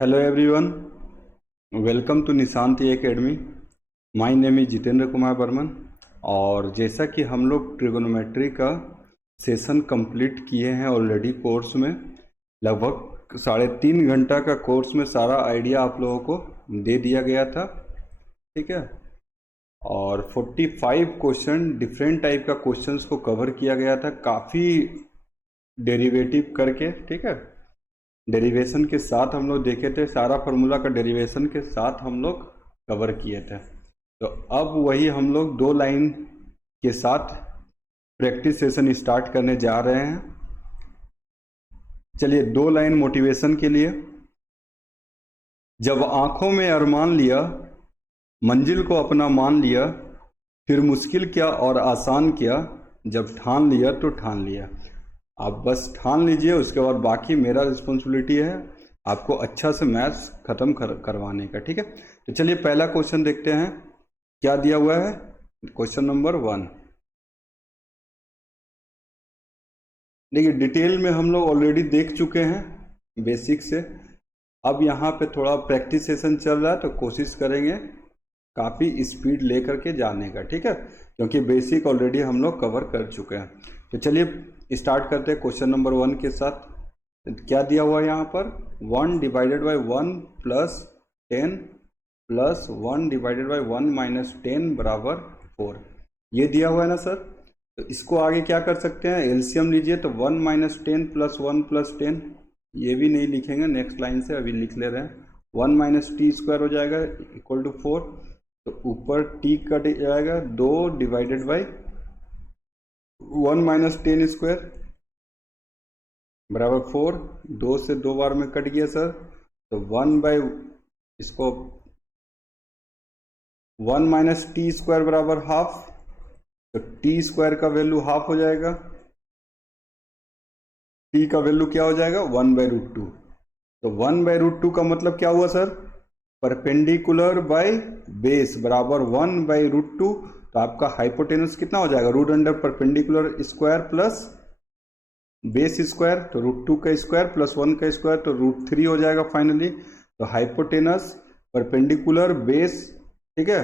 Hello everyone, welcome to Nishant academy. My name is Jitendra Kumar Barman. और जैसा कि हम लोग ट्रिगोनोमेट्री का सेशन कंप्लीट किए हैं ऑलरेडी कोर्स में, लगभग 3.5 घंटा का कोर्स में सारा आइडिया आप लोगों को दे दिया गया था। ठीक है, और 45 क्वेश्चन डिफरेंट टाइप का क्वेश्चंस को कवर किया गया था, काफ़ी डेरिवेटिव करके। ठीक है, डेरिवेशन के साथ हम लोग देखे थे, सारा फार्मूला का डेरिवेशन के साथ हम लोग कवर किए थे। तो अब वही हम लोग 2 लाइन के साथ प्रैक्टिस सेशन स्टार्ट करने जा रहे हैं। चलिए, 2 लाइन मोटिवेशन के लिए। जब आंखों में अरमान लिया, मंजिल को अपना मान लिया, फिर मुश्किल क्या और आसान क्या, जब ठान लिया तो ठान लिया। आप बस ठान लीजिए, उसके बाद बाकी मेरा रिस्पॉन्सिबिलिटी है आपको अच्छा से मैथ्स खत्म करवाने का। ठीक है, तो चलिए पहला क्वेश्चन देखते हैं क्या दिया हुआ है। Question number 1। देखिए, डिटेल में हम लोग ऑलरेडी देख चुके हैं बेसिक से। अब यहाँ पे थोड़ा प्रैक्टिस सेशन चल रहा है, तो कोशिश करेंगे काफ़ी स्पीड लेकर के जाने का। ठीक है, क्योंकि बेसिक ऑलरेडी हम लोग कवर कर चुके हैं। तो चलिए स्टार्ट करते हैं क्वेश्चन नंबर 1 के साथ। क्या दिया हुआ है यहाँ पर? 1 divided by 1 plus 10 plus 1 divided by 1 minus 10 बराबर 4। ये दिया हुआ है ना सर। तो इसको आगे क्या कर सकते हैं, एलसीएम लीजिए। तो 1 माइनस 10 प्लस 1 प्लस 10, ये भी नहीं लिखेंगे, नेक्स्ट लाइन से अभी लिख ले रहे हैं। 1 माइनस टी स्क्वायर हो जाएगा इक्वल टू 4। तो ऊपर टी कट जाएगा, 2 डिवाइडेड बाई 1 माइनस 10 स्क्वायर बराबर 4। 2 से 2 बार में कट गया सर। तो 1 बाई इसको 1 माइनस टी स्क्वायर बराबर हाफ। तो टी स्क्वायर का वैल्यू हाफ हो जाएगा, टी का वैल्यू क्या हो जाएगा 1 बाई रूट 2। तो 1 बाई रूट 2 का मतलब क्या हुआ सर, परपेंडिकुलर बाई बेस बराबर 1 बाई रूट 2। तो आपका हाइपोटेनस कितना हो जाएगा, root under perpendicular square plus base square. तो रूट 2 का स्क्वायर प्लस 1 का स्क्वायर, तो रूट 3 हो जाएगा फाइनली। तो हाइपोटेनस, परपेंडिकुलर, बेस, ठीक है,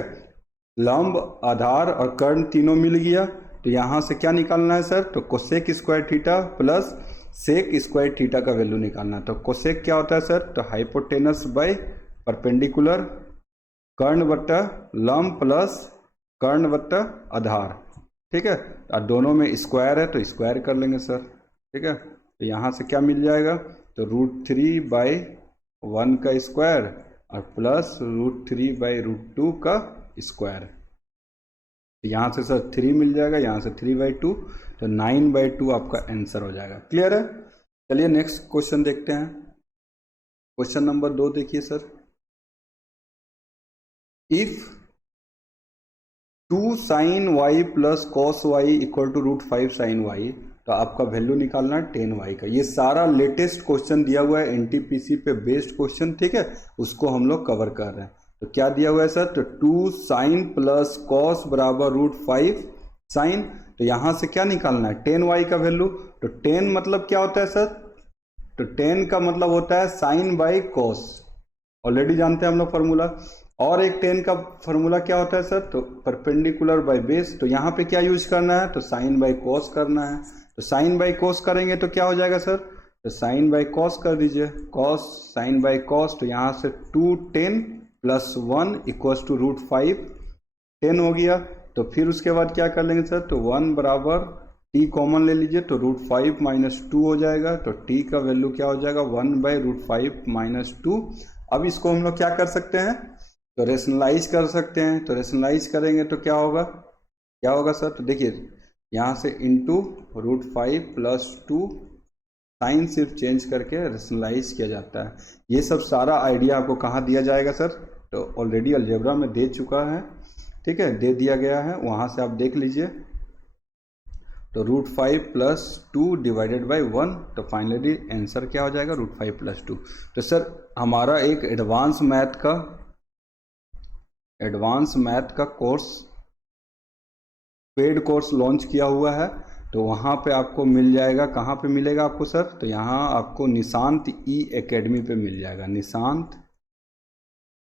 लंब, आधार और कर्ण तीनों मिल गया। तो यहाँ से क्या निकालना है सर, तो cosec square theta plus sec square theta का वैल्यू निकालना है। तो कोसेक क्या होता है सर, तो हाइपोटेनस बाई परपेंडिकुलर, कर्ण बट्टा लंब प्लस कर्ण बट्टा आधार। ठीक है, और दोनों में स्क्वायर है तो स्क्वायर कर लेंगे सर। ठीक है, तो यहाँ से क्या मिल जाएगा, तो रूट 3 बाई 1 का स्क्वायर और प्लस रूट 3 बाई रूट 2 का स्क्वायर। यहाँ से सर 3 मिल जाएगा, यहाँ से 3 बाई 2, तो 9 बाई 2 आपका आंसर हो जाएगा। क्लियर है? चलिए नेक्स्ट क्वेश्चन देखते हैं। क्वेश्चन नंबर 2 देखिए sir. If 2 sine y plus cos y equal to root 5 sine Y, तो आपका वैल्यू निकालना है 10 वाई का। ये सारा लेटेस्ट क्वेश्चन दिया हुआ है, एनटीपीसी पे बेस्ड क्वेश्चन। ठीक है, उसको हम लोग कवर कर रहे हैं। तो क्या दिया हुआ है सर, तो 2 साइन प्लस कॉस बराबर रूट 5 साइन। तो यहाँ से क्या निकालना है, 10 वाई का वैल्यू। तो 10 मतलब क्या होता है सर, तो 10 का मतलब होता है साइन बाई कॉस, ऑलरेडी जानते हैं हम लोग फॉर्मूला। और एक 10 का फॉर्मूला क्या होता है सर, तो परपेंडिकुलर बाई बेस। तो यहाँ पे क्या यूज करना है, तो साइन बाई कॉस करना है। तो साइन बाई कॉस करेंगे तो क्या हो जाएगा सर, तो साइन बाई कॉस कर दीजिए, कॉस साइन बाई कॉस। तो यहाँ से 2 10 प्लस 1 इक्वल्स टू रूट 5 10 हो गया। तो फिर उसके बाद क्या कर लेंगे सर, तो 1 बराबर टी कॉमन ले लीजिए, तो रूट 5 माइनस 2 हो जाएगा। तो टी का वैल्यू क्या हो जाएगा, 1 बाई रूट 5 माइनस 2। अब इसको हम लोग क्या कर सकते हैं, तो रेशनलाइज कर सकते हैं। तो रेशनलाइज करेंगे तो क्या होगा, क्या होगा सर, तो देखिए यहाँ से इंटू रूट 5 प्लस 2, साइन सिर्फ चेंज करके रेशनलाइज किया जाता है। ये सब सारा आइडिया आपको कहाँ दिया जाएगा सर, तो ऑलरेडी अलजेब्रा में दे चुका है। ठीक है, दे दिया गया है, वहाँ से आप देख लीजिए। तो रूट 5 प्लस 2 डिवाइडेड बाई 1, तो फाइनली आंसर क्या हो जाएगा, रूट 5 प्लस 2। तो सर हमारा एक एडवांस मैथ का कोर्स, पेड कोर्स लॉन्च किया हुआ है। तो वहाँ पे आपको मिल जाएगा। कहाँ पे मिलेगा आपको सर? तो यहाँ आपको निशांत ई एकेडमी पे मिल जाएगा, निशांत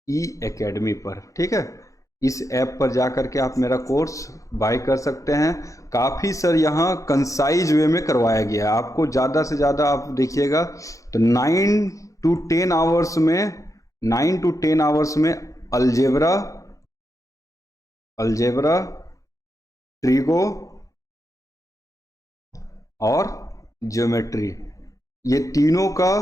ई एकेडमी पर, ठीक है। इस ऐप पर जा करके आप मेरा कोर्स बाय कर सकते हैं। काफ़ी सर यहाँ कंसाइज वे में करवाया गया है आपको, ज़्यादा से ज़्यादा आप देखिएगा तो 9 to 10 आवर्स में अलजेब्रा, ट्रिगो और ज्योमेट्री, ये तीनों का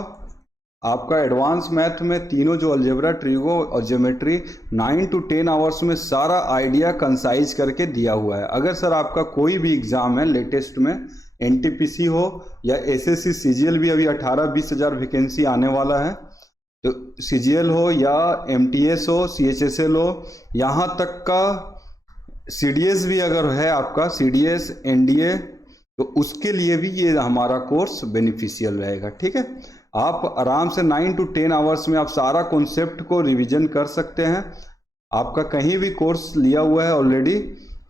आपका एडवांस मैथ में तीनों जो अलजेब्रा, ट्रिगो और ज्योमेट्री 9 to 10 आवर्स में सारा आइडिया कंसाइज करके दिया हुआ है। अगर सर आपका कोई भी एग्जाम है लेटेस्ट में, एनटीपीसी हो या एसएससी सीजीएल भी अभी 18-20 हज़ार वैकेंसी आने वाला है, तो सीजीएल हो या एमटीएस हो, सीएचएसएल हो, यहाँ तक का सीडीएस भी अगर है आपका, सीडीएस एनडीए, तो उसके लिए भी ये हमारा कोर्स बेनिफिशियल रहेगा, ठीक है। आप आराम से 9 to 10 आवर्स में आप सारा कॉन्सेप्ट को रिवीजन कर सकते हैं। आपका कहीं भी कोर्स लिया हुआ है ऑलरेडी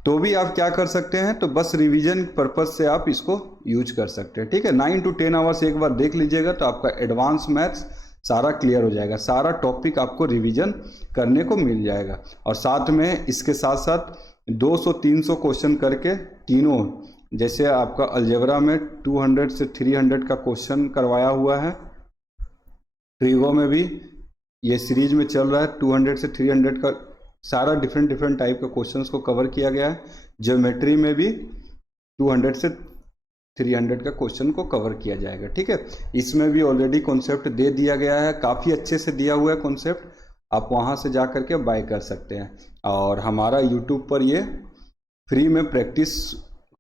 तो भी आप क्या कर सकते हैं, तो बस रिवीजन पर्पज से आप इसको यूज कर सकते हैं, ठीक है। 9 to 10 आवर्स एक बार देख लीजिएगा तो आपका एडवांस मैथ्स सारा क्लियर हो जाएगा, सारा टॉपिक आपको रिवीजन करने को मिल जाएगा। और साथ में इसके साथ साथ 200-300 क्वेश्चन करके तीनों, जैसे आपका अलजेब्रा में 200 से 300 का क्वेश्चन करवाया हुआ है, ट्रिगो में भी ये सीरीज में चल रहा है 200 से 300 का सारा डिफरेंट टाइप का क्वेश्चंस को कवर किया गया है। ज्योमेट्री में भी 200 से 300 का क्वेश्चन को कवर किया जाएगा, ठीक है। इसमें भी ऑलरेडी कॉन्सेप्ट दे दिया गया है, काफ़ी अच्छे से दिया हुआ है कॉन्सेप्ट, आप वहाँ से जा करके बाय कर सकते हैं। और हमारा यूट्यूब पर ये फ्री में प्रैक्टिस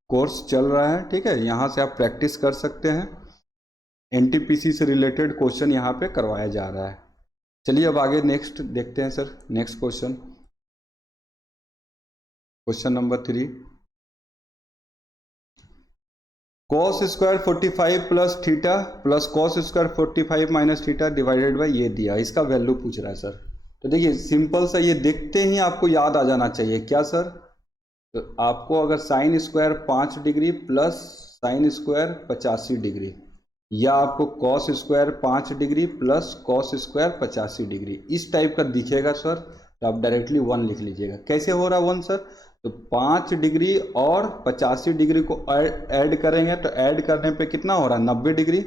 कोर्स चल रहा है, ठीक है, यहाँ से आप प्रैक्टिस कर सकते हैं। एनटीपीसी से रिलेटेड क्वेश्चन यहाँ पे करवाया जा रहा है। चलिए अब आगे नेक्स्ट देखते हैं sir. Next question number 3, cos square 45 plus theta plus cos square 45 minus theta divided by ये दिया, इसका वैल्यू पूछ रहा है सर। तो देखिए सिंपल सा, ये देखते ही आपको याद आ जाना चाहिए क्या सर, तो आपको अगर sine square 5 degree plus sine square 85 degree, या आपको cos square 5 degree plus cos square 85 degree, इस टाइप का दिखेगा सर, तो आप डायरेक्टली 1 लिख लीजिएगा। कैसे हो रहा 1 सर, तो 5 डिग्री और 85 डिग्री को ऐड करेंगे तो ऐड करने पे कितना हो रहा है 90 डिग्री,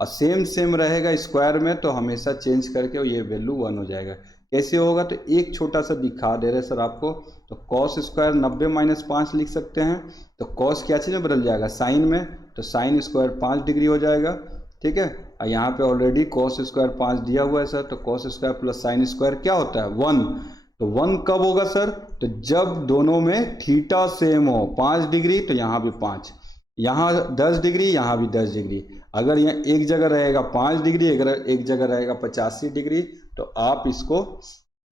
और सेम रहेगा स्क्वायर में, तो हमेशा चेंज करके ये वैल्यू 1 हो जाएगा। कैसे होगा, तो एक छोटा सा दिखा दे रहे सर आपको, तो कॉस स्क्वायर 90 माइनस 5 लिख सकते हैं, तो कॉस क्या चीज़ में बदल जाएगा, साइन में, तो साइन स्क्वायर 5 डिग्री हो जाएगा, ठीक है। और यहाँ पे ऑलरेडी कॉस स्क्वायर 5 दिया हुआ है सर, तो cos square plus sine square क्या होता है 1, तो 1 कब होगा सर, तो जब दोनों में थीटा सेम हो, 5 डिग्री तो यहाँ भी 5, यहाँ 10 डिग्री, यहाँ भी 10 डिग्री। अगर यहाँ एक जगह रहेगा 5 डिग्री, अगर एक जगह रहेगा 85 डिग्री, तो आप इसको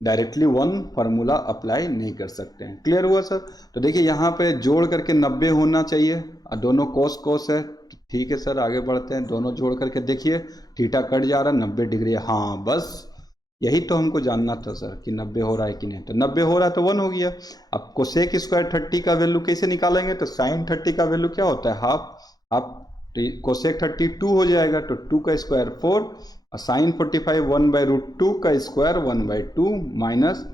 डायरेक्टली 1 फार्मूला अप्लाई नहीं कर सकते हैं। क्लियर हुआ सर। तो देखिए यहाँ पे जोड़ करके 90 होना चाहिए, और दोनों कोस है, ठीक है सर। आगे बढ़ते हैं, दोनों जोड़ करके देखिए थीटा कट जा रहा है, 90 डिग्री, हाँ बस यही तो हमको जानना था सर कि 90 हो रहा है कि नहीं, तो 90 हो रहा है तो 1 हो गया। अब कोसेक स्क्वायर 30 का वैल्यू कैसे निकालेंगे, तो साइन 30 का वैल्यू क्या होता है हाफ, आप कोसेक 32 हो जाएगा, तो 2 का स्क्वायर 4, और साइन 45 1/√2 का स्क्वायर 1/2 माइनस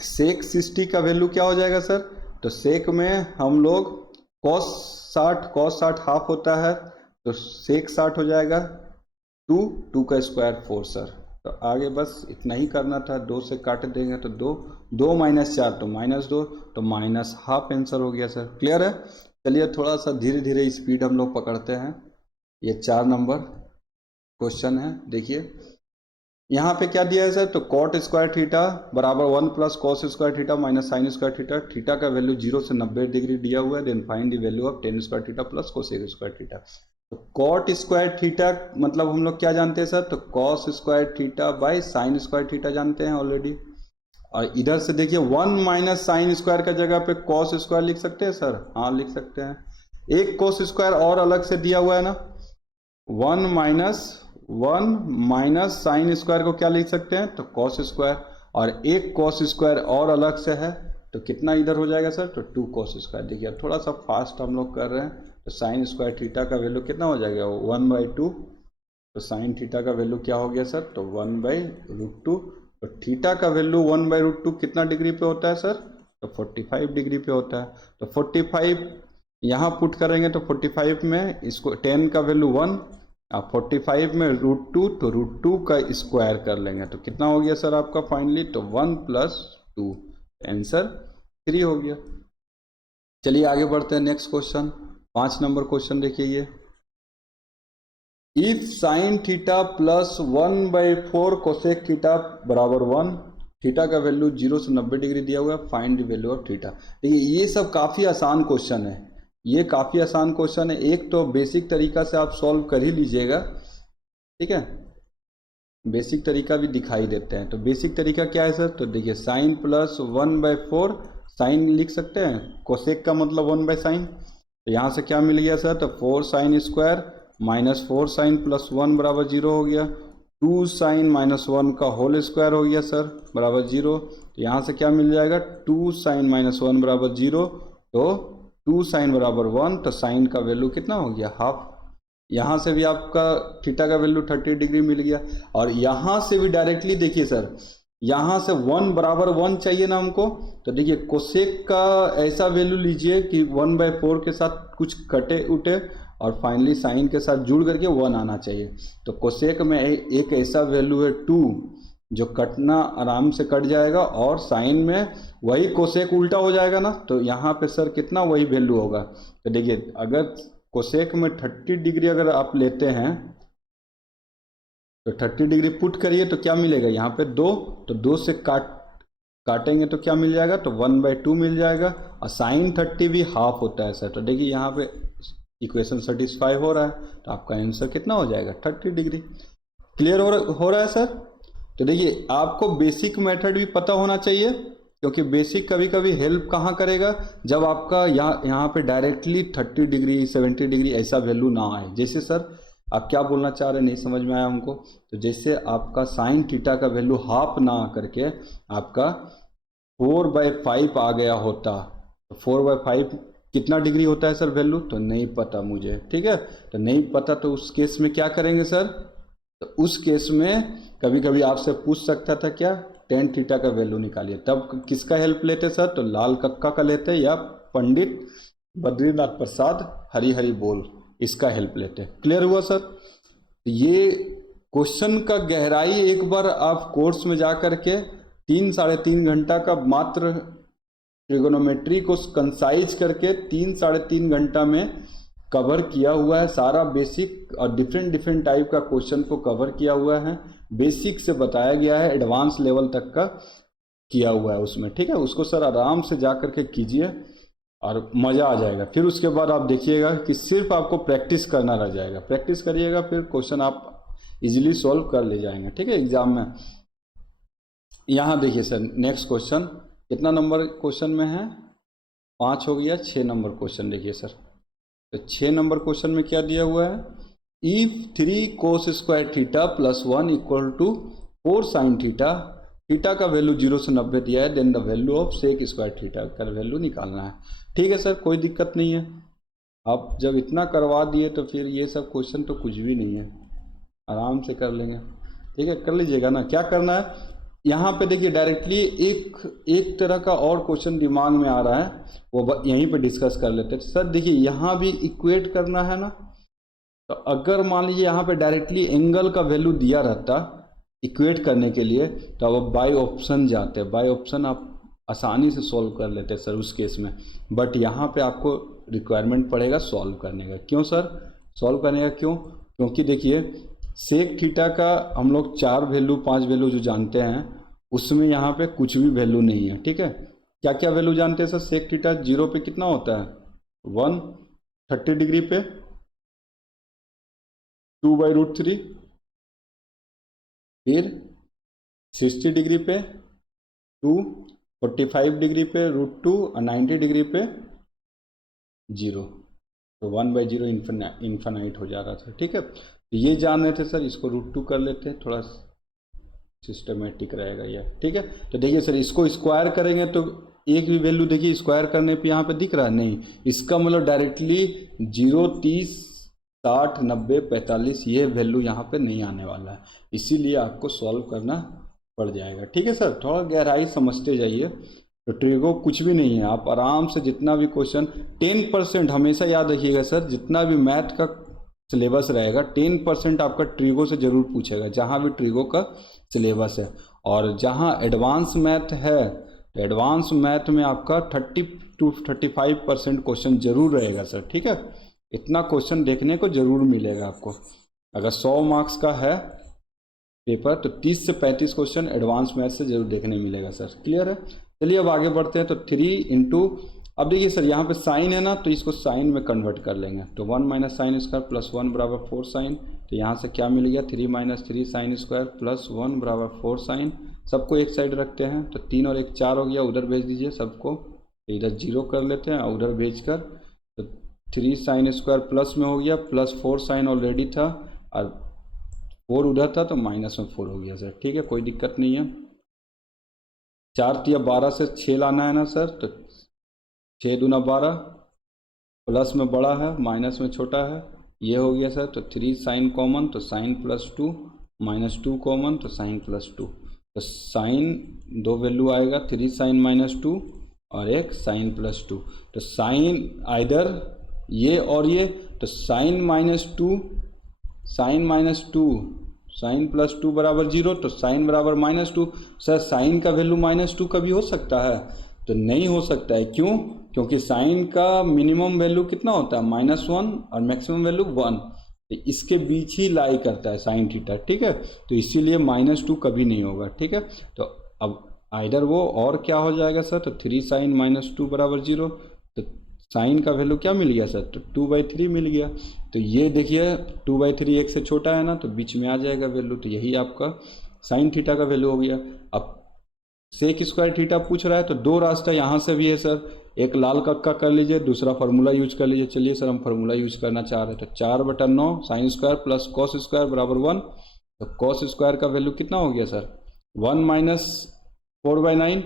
सेक 60 का वैल्यू क्या हो जाएगा सर, तो सेक में हम लोग cos 60 हाफ होता है, तो सेक 60 हो जाएगा 2 का स्क्वायर 4 सर। तो आगे बस इतना ही करना था, 2 से काट देंगे तो 2 माइनस 4 तो -2, तो -हाफ आंसर हो गया सर। क्लियर है। चलिए थोड़ा सा धीरे धीरे स्पीड हम लोग पकड़ते हैं। ये 4 नंबर क्वेश्चन है, देखिए यहाँ पे क्या दिया है सर, तो कॉट स्क्वायर थीटा बराबर 1 plus cos square theta minus sine square theta, theta का वैल्यू 0 से 90 डिग्री दिया हुआ है, then find the value of tan square theta plus cosec square theta. तो कॉट स्क्वायर थीटा मतलब हम लोग क्या जानते हैं सर, तो cos square theta by sine square theta जानते हैं ऑलरेडी। और इधर से देखिए 1 माइनस साइन स्क्वायर का जगह पे कॉस स्क्वायर लिख सकते हैं सर, हाँ लिख सकते हैं। एक कॉस स्क्वायर और अलग से दिया हुआ है ना, 1 माइनस साइन स्क्वायर को क्या लिख सकते हैं, तो कॉस स्क्वायर, और एक कॉस स्क्वायर और अलग से है तो कितना इधर हो जाएगा सर, तो 2 cos स्क्वायर। देखिए अब थोड़ा सा फास्ट हम लोग कर रहे हैं, तो साइन स्क्वायर थीटा का वैल्यू कितना हो जाएगा, 1/2। तो साइन थीटा का वैल्यू क्या हो गया सर, तो 1/√2। तो थीटा का वैल्यू 1/√2 कितना डिग्री पे होता है सर, तो 45 डिग्री पे होता है। तो 45 यहाँ पुट करेंगे तो 45 में इसको 10 का वैल्यू 1, अब 45 में √2, तो √2 का स्क्वायर कर लेंगे तो कितना हो गया सर आपका फाइनली, तो 1 + 2, आंसर 3 हो गया। चलिए आगे बढ़ते हैं नेक्स्ट क्वेश्चन, 5 नंबर क्वेश्चन देखिए ये। If sine theta plus 1/4 cosec theta बराबर 1, थीटा का वैल्यू 0 से 90 डिग्री दिया हुआ है, find the value of theta. देखिए ये सब काफ़ी आसान क्वेश्चन है, ये काफ़ी आसान क्वेश्चन है। एक तो बेसिक तरीका से आप सॉल्व कर ही लीजिएगा, ठीक है, बेसिक तरीका भी दिखाई देते हैं। तो बेसिक तरीका क्या है सर, तो देखिए साइन प्लस 1/4, साइन लिख सकते हैं, कोसेक का मतलब 1/sin। तो यहाँ से क्या मिल गया सर, तो 4 sin square minus 4 sin plus 1 बराबर 0 हो गया। 2 sin -1 का होल स्क्वायर हो गया सर बराबर 0। तो यहाँ से क्या मिल जाएगा, 2 sin -1 बराबर 0। तो 2 sin बराबर 1, तो साइन का वैल्यू कितना हो गया, हाफ। यहाँ से भी आपका थीटा का वैल्यू 30 डिग्री मिल गया। और यहाँ से भी डायरेक्टली देखिए सर, यहाँ से 1 बराबर 1 चाहिए ना हमको, तो देखिए कोसेक का ऐसा वैल्यू लीजिए कि 1/4 के साथ कुछ कटे उटे और फाइनली साइन के साथ जुड़ करके 1 आना चाहिए। तो कोसेक में एक ऐसा वैल्यू है 2 जो कटना आराम से कट जाएगा, और साइन में वही कोसेक उल्टा हो जाएगा ना, तो यहाँ पे सर कितना वही वैल्यू होगा। तो देखिए अगर कोसेक में 30 डिग्री अगर आप लेते हैं तो 30 डिग्री पुट करिए तो क्या मिलेगा, यहाँ पे 2, तो 2 से काटेंगे तो क्या मिल जाएगा, तो 1/2 मिल जाएगा। और साइन 30 भी हाफ होता है सर। तो देखिए यहाँ पे इक्वेशन सेटिस्फाई हो रहा है, तो आपका आंसर कितना हो जाएगा, 30 डिग्री। क्लियर हो रहा है सर। तो देखिए आपको बेसिक मेथड भी पता होना चाहिए, क्योंकि बेसिक कभी कभी हेल्प कहाँ करेगा, जब आपका यहाँ पे डायरेक्टली 30 डिग्री 70 डिग्री ऐसा वैल्यू ना आए। जैसे सर आप क्या बोलना चाह रहे हैं, नहीं समझ में आया हमको। तो जैसे आपका साइन थीटा का वैल्यू हाफ ना करके आपका 4/5 आ गया होता, तो 4/5 कितना डिग्री होता है सर वैल्यू, तो नहीं पता मुझे, ठीक है। तो नहीं पता तो उस केस में क्या करेंगे सर, तो उस केस में कभी कभी आपसे पूछ सकता था क्या, tan थीटा का वैल्यू निकालिए। तब किसका हेल्प लेते सर, तो लाल कक्का का लेते या पंडित बद्रीनाथ प्रसाद हरी बोल, इसका हेल्प लेते। क्लियर हुआ सर। ये क्वेश्चन का गहराई एक बार आप कोर्स में जा करके 3-3.5 घंटा का मात्र ट्रिगोनोमेट्री को कंसाइज करके 3-3.5 घंटा में कवर किया हुआ है। सारा बेसिक और डिफरेंट टाइप का क्वेश्चन को कवर किया हुआ है, बेसिक से बताया गया है, एडवांस लेवल तक का किया हुआ है उसमें, ठीक है। उसको सर आराम से जा करके कीजिए और मज़ा आ जाएगा। फिर उसके बाद आप देखिएगा कि सिर्फ आपको प्रैक्टिस करना रह जाएगा, प्रैक्टिस करिएगा, फिर क्वेश्चन आप इजीली सॉल्व कर ले जाएंगे, ठीक है, एग्जाम में। यहाँ देखिए सर नेक्स्ट क्वेश्चन कितना नंबर क्वेश्चन में है, 5 हो गया। 6 नंबर क्वेश्चन देखिए सर। तो 6 नंबर क्वेश्चन में क्या दिया हुआ है, इफ 3 cos square theta plus 1 = 4 sin theta, theta का वैल्यू 0 से 90 दिया है, then the value of sec square theta का वैल्यू निकालना है। ठीक है सर, कोई दिक्कत नहीं है। आप जब इतना करवा दिए तो फिर ये सब क्वेश्चन तो कुछ भी नहीं है, आराम से कर लेंगे, ठीक है, कर लीजिएगा ना। क्या करना है, यहाँ पे देखिए डायरेक्टली एक तरह का और क्वेश्चन दिमाग में आ रहा है, वो यहीं पे डिस्कस कर लेते हैं। सर देखिए यहाँ भी इक्वेट करना है ना, तो अगर मान लीजिए यहाँ पे डायरेक्टली एंगल का वैल्यू दिया रहता इक्वेट करने के लिए, तो अब बाय ऑप्शन जाते, बाय ऑप्शन आप आसानी से सॉल्व कर लेते सर उस केस में। बट यहाँ पे आपको रिक्वायरमेंट पड़ेगा सॉल्व करने का। क्यों सर सॉल्व करने का, क्यों, क्योंकि देखिए सेक थीटा का हम लोग 4 वैल्यू 5 वैल्यू जो जानते हैं, उसमें यहाँ पे कुछ भी वैल्यू नहीं है, ठीक है। क्या क्या वैल्यू जानते हैं सर, सेक थीटा 0 पे कितना होता है 1, 30 डिग्री पे 2/√3, फिर 60 डिग्री पे 2, 45 डिग्री पे √2 और 90 डिग्री पे 0। तो 1/0 इन्फानाइट हो जा रहा था, ठीक है। तो ये जान रहे थे सर, इसको √2 कर लेते हैं, थोड़ा सिस्टमेटिक रहेगा ये, ठीक है। तो देखिए सर इसको स्क्वायर करेंगे तो एक भी वैल्यू देखिए स्क्वायर करने पे यहाँ पे दिख रहा है नहीं, इसका मतलब डायरेक्टली 0, 30, 60, 90, 45 ये वैल्यू यहाँ पे नहीं आने वाला है, इसीलिए आपको सॉल्व करना पड़ जाएगा। ठीक है सर, थोड़ा गहराई समझते जाइए। तो ट्रिगो कुछ भी नहीं है, आप आराम से जितना भी क्वेश्चन 10% हमेशा याद रखिएगा सर, जितना भी मैथ का सिलेबस रहेगा 10% आपका ट्रिगो से जरूर पूछेगा, जहाँ भी ट्रिगो का सिलेबस है। और जहाँ एडवांस मैथ है तो एडवांस मैथ में आपका 30 to 35% क्वेश्चन जरूर रहेगा सर। ठीक है, इतना क्वेश्चन देखने को जरूर मिलेगा आपको। अगर 100 मार्क्स का है पेपर तो 30 से 35 क्वेश्चन एडवांस मैथ से जरूर देखने मिलेगा सर। क्लियर है? चलिए अब आगे बढ़ते हैं। तो 3 इंटू, अब देखिए सर यहाँ पे साइन है ना, तो इसको साइन में कन्वर्ट कर लेंगे। तो 1 माइनस साइन स्क्वायर प्लस 1 बराबर 4 साइन। तो यहाँ से क्या मिल गया, 3 माइनस 3 साइन स्क्वायर प्लस 1 बराबर 4 साइन। सबको एक साइड रखते हैं, तो 3 और 1 4 हो गया, उधर भेज दीजिए सबको। इधर 0 कर लेते हैं और उधर भेज कर, तो 3 साइन स्क्वायर प्लस में हो गया, प्लस 4 साइन ऑलरेडी था और 4 उधर था तो माइनस में 4 हो गया सर। ठीक है, कोई दिक्कत नहीं है। 4 तिया 12 से 6 लाना है ना सर, तो 6 दूना 12, प्लस में बड़ा है माइनस में छोटा है, ये हो गया सर। तो 3 साइन कॉमन, तो साइन प्लस 2, माइनस 2 कॉमन, तो साइन प्लस 2। तो साइन दो वैल्यू आएगा, 3 साइन माइनस 2 और एक साइन प्लस 2। तो साइन आइदर ये और ये, तो sine minus 2 sine minus 2 sine plus 2 बराबर 0, तो साइन बराबर माइनस 2। सर साइन का वैल्यू माइनस 2 कभी हो सकता है? तो नहीं हो सकता है। क्यों? क्योंकि साइन का मिनिमम वैल्यू कितना होता है, -1 और मैक्सिमम वैल्यू 1, तो इसके बीच ही लाई करता है साइन थीटा। ठीक है, तो इसीलिए -2 कभी नहीं होगा। ठीक है, तो अब आइदर वो और क्या हो जाएगा सर, तो 3 साइन माइनस 2 बराबर 0। तो साइन का वैल्यू क्या मिल गया सर, तो 2/3 मिल गया। तो ये देखिए 2/3 1 से छोटा है ना, तो बीच में आ जाएगा वैल्यू, तो यही आपका साइन थीटा का वैल्यू हो गया। अब सेक स्क्वायर थीटा पूछ रहा है, तो दो रास्ता यहाँ से भी है सर, एक लाल कक्का कर लीजिए, दूसरा फार्मूला यूज कर लीजिए। चलिए सर हम फार्मूला यूज करना चाह रहे हैं, तो 4/9 sign square plus cos square बराबर 1। तो कॉस स्क्वायर का वैल्यू कितना हो गया सर, 1 माइनस 4/9,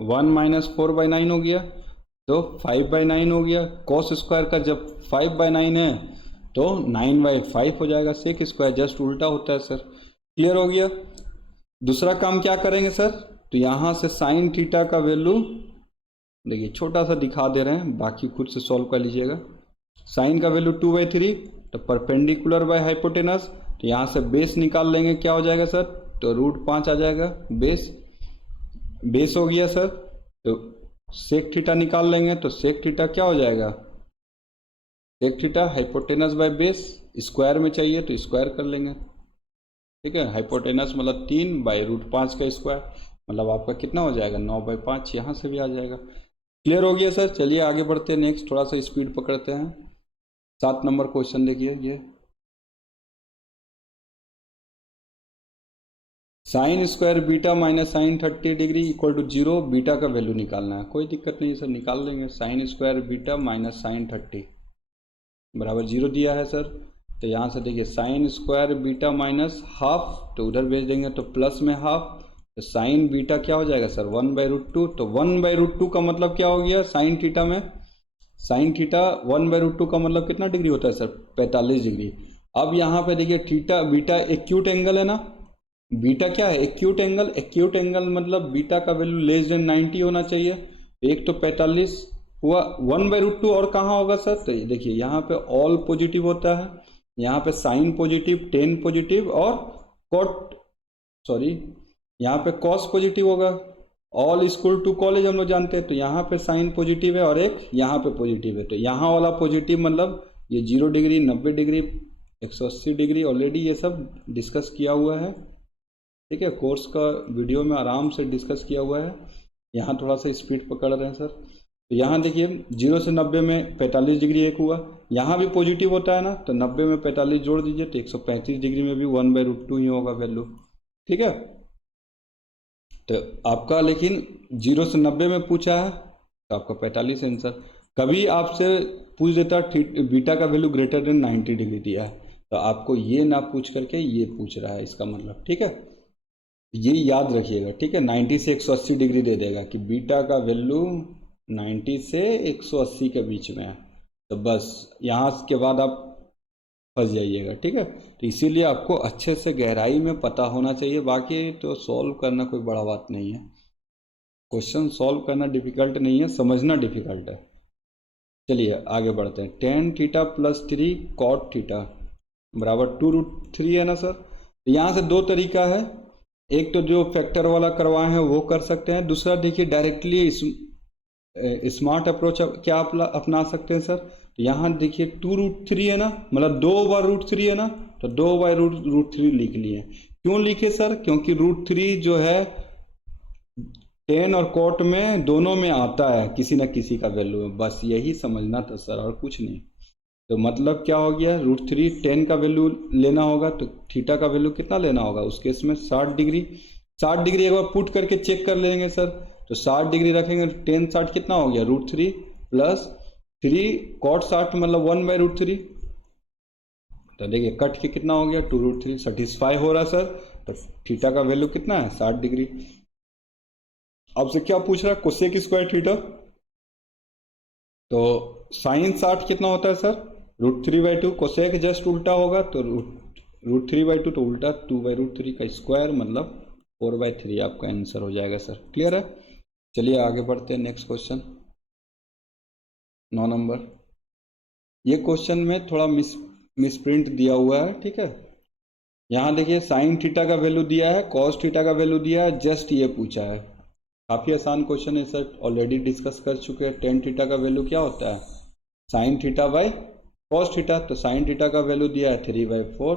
1 माइनस 4/9 हो गया, तो 5/9 हो गया। कॉस स्क्वायर का जब 5/9 है तो 9/5 हो जाएगा। सेक स्क्वायर जस्ट उल्टा होता है सर। क्लियर हो गया? दूसरा काम क्या करेंगे सर, तो यहाँ से साइन थीटा का वैल्यू देखिए छोटा सा दिखा दे रहे हैं, बाकी खुद से सॉल्व कर लीजिएगा। साइन का वैल्यू 2/3, तो परपेंडिकुलर बाय हाइपोटेनस, तो यहाँ से बेस निकाल लेंगे, क्या हो जाएगा सर, तो √5 आ जाएगा। बेस हो गया सर। तो सेक थीटा निकाल लेंगे, तो सेक थीटा क्या हो जाएगा, sec theta hypotenuse by base, square में चाहिए तो स्क्वायर कर लेंगे। ठीक है, हाइपोटेनस मतलब 3/√5 का स्क्वायर, मतलब आपका कितना हो जाएगा, 9/5, यहाँ से भी आ जाएगा। क्लियर हो गया सर? चलिए आगे बढ़ते हैं नेक्स्ट, थोड़ा सा स्पीड पकड़ते हैं। 7 नंबर क्वेश्चन देखिए, ये sine square beta minus sine 30 degree equal to 0, beta का वैल्यू निकालना है। कोई दिक्कत नहीं सर, निकाल लेंगे। Sine square beta minus sine 30 बराबर 0 दिया है सर। तो यहाँ से देखिए sign square beta minus half, तो उधर भेज देंगे तो प्लस में हाफ, तो साइन बीटा क्या हो जाएगा सर, 1/√2। तो 1/√2 का मतलब क्या हो गया साइन थीटा में, साइन थीटा 1/√2 का मतलब कितना डिग्री होता है सर, 45 डिग्री। अब यहाँ पे देखिए थीटा बीटा एक्यूट एंगल है ना, बीटा क्या है, एक्यूट एंगल। एक्यूट एंगल मतलब बीटा का वैल्यू लेस देन 90 होना चाहिए। एक तो 45 हुआ, 1/√2 और कहाँ होगा सर, तो देखिए यहाँ पे ऑल पॉजिटिव होता है, यहाँ पे साइन पॉजिटिव, टेन पॉजिटिव और यहाँ पे कॉस पॉजिटिव होगा। ऑल स्कूल टू कॉलेज हम लोग जानते हैं, तो यहाँ पे साइन पॉजिटिव है और एक यहाँ पे पॉजिटिव है। तो यहाँ वाला पॉजिटिव मतलब ये 0 डिग्री, 90 डिग्री, 180 डिग्री, ऑलरेडी ये सब डिस्कस किया हुआ है। ठीक है, कोर्स का वीडियो में आराम से डिस्कस किया हुआ है। यहाँ थोड़ा सा स्पीड पकड़ रहे हैं सर। तो यहाँ देखिए 0 से 90 में 45 डिग्री एक हुआ, यहाँ भी पॉजिटिव होता है ना, तो 90 में 45 जोड़ दीजिए तो 135 डिग्री में भी 1/√2 ही होगा वैल्यू। ठीक है, तो आपका लेकिन 0 से 90 में पूछा है तो आपका 45 आंसर। कभी आपसे पूछ देता बीटा का वैल्यू ग्रेटर देन 90 डिग्री दिया है, तो आपको ये ना पूछ करके ये पूछ रहा है, इसका मतलब। ठीक है, ये याद रखिएगा, ठीक है। 90 से 180 डिग्री दे देगा कि बीटा का वैल्यू 90 से 180 के बीच में है, तो बस यहाँ के बाद आप फंस जाइएगा, ठीक है। तो इसीलिए आपको अच्छे से गहराई में पता होना चाहिए, बाकी तो सॉल्व करना कोई बड़ा बात नहीं है। क्वेश्चन सॉल्व करना डिफिकल्ट नहीं है, समझना डिफिकल्ट है। चलिए आगे बढ़ते हैं। Tan theta plus 3 cot theta बराबर 2√3 है ना सर। तो यहाँ से दो तरीका है, एक तो जो फैक्टर वाला करवाए हैं वो कर सकते हैं, दूसरा देखिए डायरेक्टली स्मार्ट अप्रोच क्या अपना सकते हैं सर। तो यहाँ देखिए 2√3 है ना, मतलब 2/√3 है ना, तो 2/√3 लिख लिए। क्यों लिखे सर? क्योंकि √3 जो है टेन और कोट में दोनों में आता है किसी न किसी का वैल्यू है, बस यही समझना था सर और कुछ नहीं। तो मतलब क्या हो गया, √3 टेन का वैल्यू लेना होगा, तो थीटा का वैल्यू कितना लेना होगा उस केस में 60 डिग्री। 60 डिग्री एक बार पुट करके चेक कर लेंगे सर, तो 60 डिग्री रखेंगे, टेन 60 कितना हो गया √3 प्लस 3 कॉट 60 मतलब 1/√3। तो देखिए कट के कितना हो गया 2√3, सेटिस्फाई हो रहा है सर। तो थीटा का वैल्यू कितना है 60 डिग्री। आपसे क्या पूछ रहा है, कोसेक स्क्वायर थीटा, तो साइन 60 कितना होता है सर √3/2, कोसेक जस्ट उल्टा होगा, तो √3/2 तो उल्टा 2/√3 का स्क्वायर मतलब 4/3 आपका आंसर हो जाएगा सर। क्लियर है? चलिए आगे बढ़ते हैं, नेक्स्ट क्वेश्चन 9 नंबर। ये क्वेश्चन में थोड़ा मिसप्रिंट दिया हुआ है, ठीक है। यहाँ देखिए साइन थीटा का वैल्यू दिया है, कॉस थीटा का वैल्यू दिया है, जस्ट ये पूछा है। काफ़ी आसान क्वेश्चन है सर, ऑलरेडी डिस्कस कर चुके हैं। टेन थीटा का वैल्यू क्या होता है sine theta by cos theta, तो साइन थीटा का वैल्यू दिया है 3/4,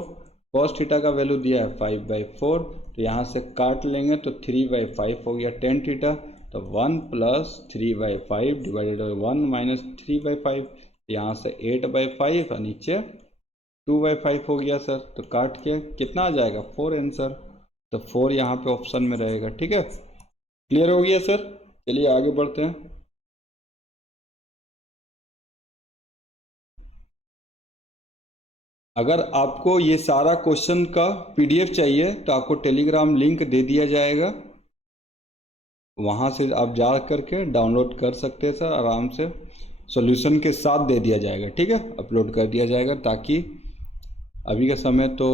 कॉस थीटा का वैल्यू दिया है 5/4, तो यहाँ से काट लेंगे तो 3/5 हो गया टेन थीटा, तो 1 + 3/5 डिवाइडेड बाई 1 माइनस 3/5, यहाँ से 8/5 और नीचे 2/5 हो गया सर। तो काट के कितना आ जाएगा 4 आंसर, तो 4 यहाँ पे ऑप्शन में रहेगा, ठीक है। क्लियर हो गया सर। चलिए आगे बढ़ते हैं। अगर आपको ये सारा क्वेश्चन का पीडीएफ चाहिए तो आपको टेलीग्राम लिंक दे दिया जाएगा, वहाँ से आप जा करके डाउनलोड कर सकते हैं सर आराम से, सॉल्यूशन के साथ दे दिया जाएगा, ठीक है, अपलोड कर दिया जाएगा, ताकि अभी का समय तो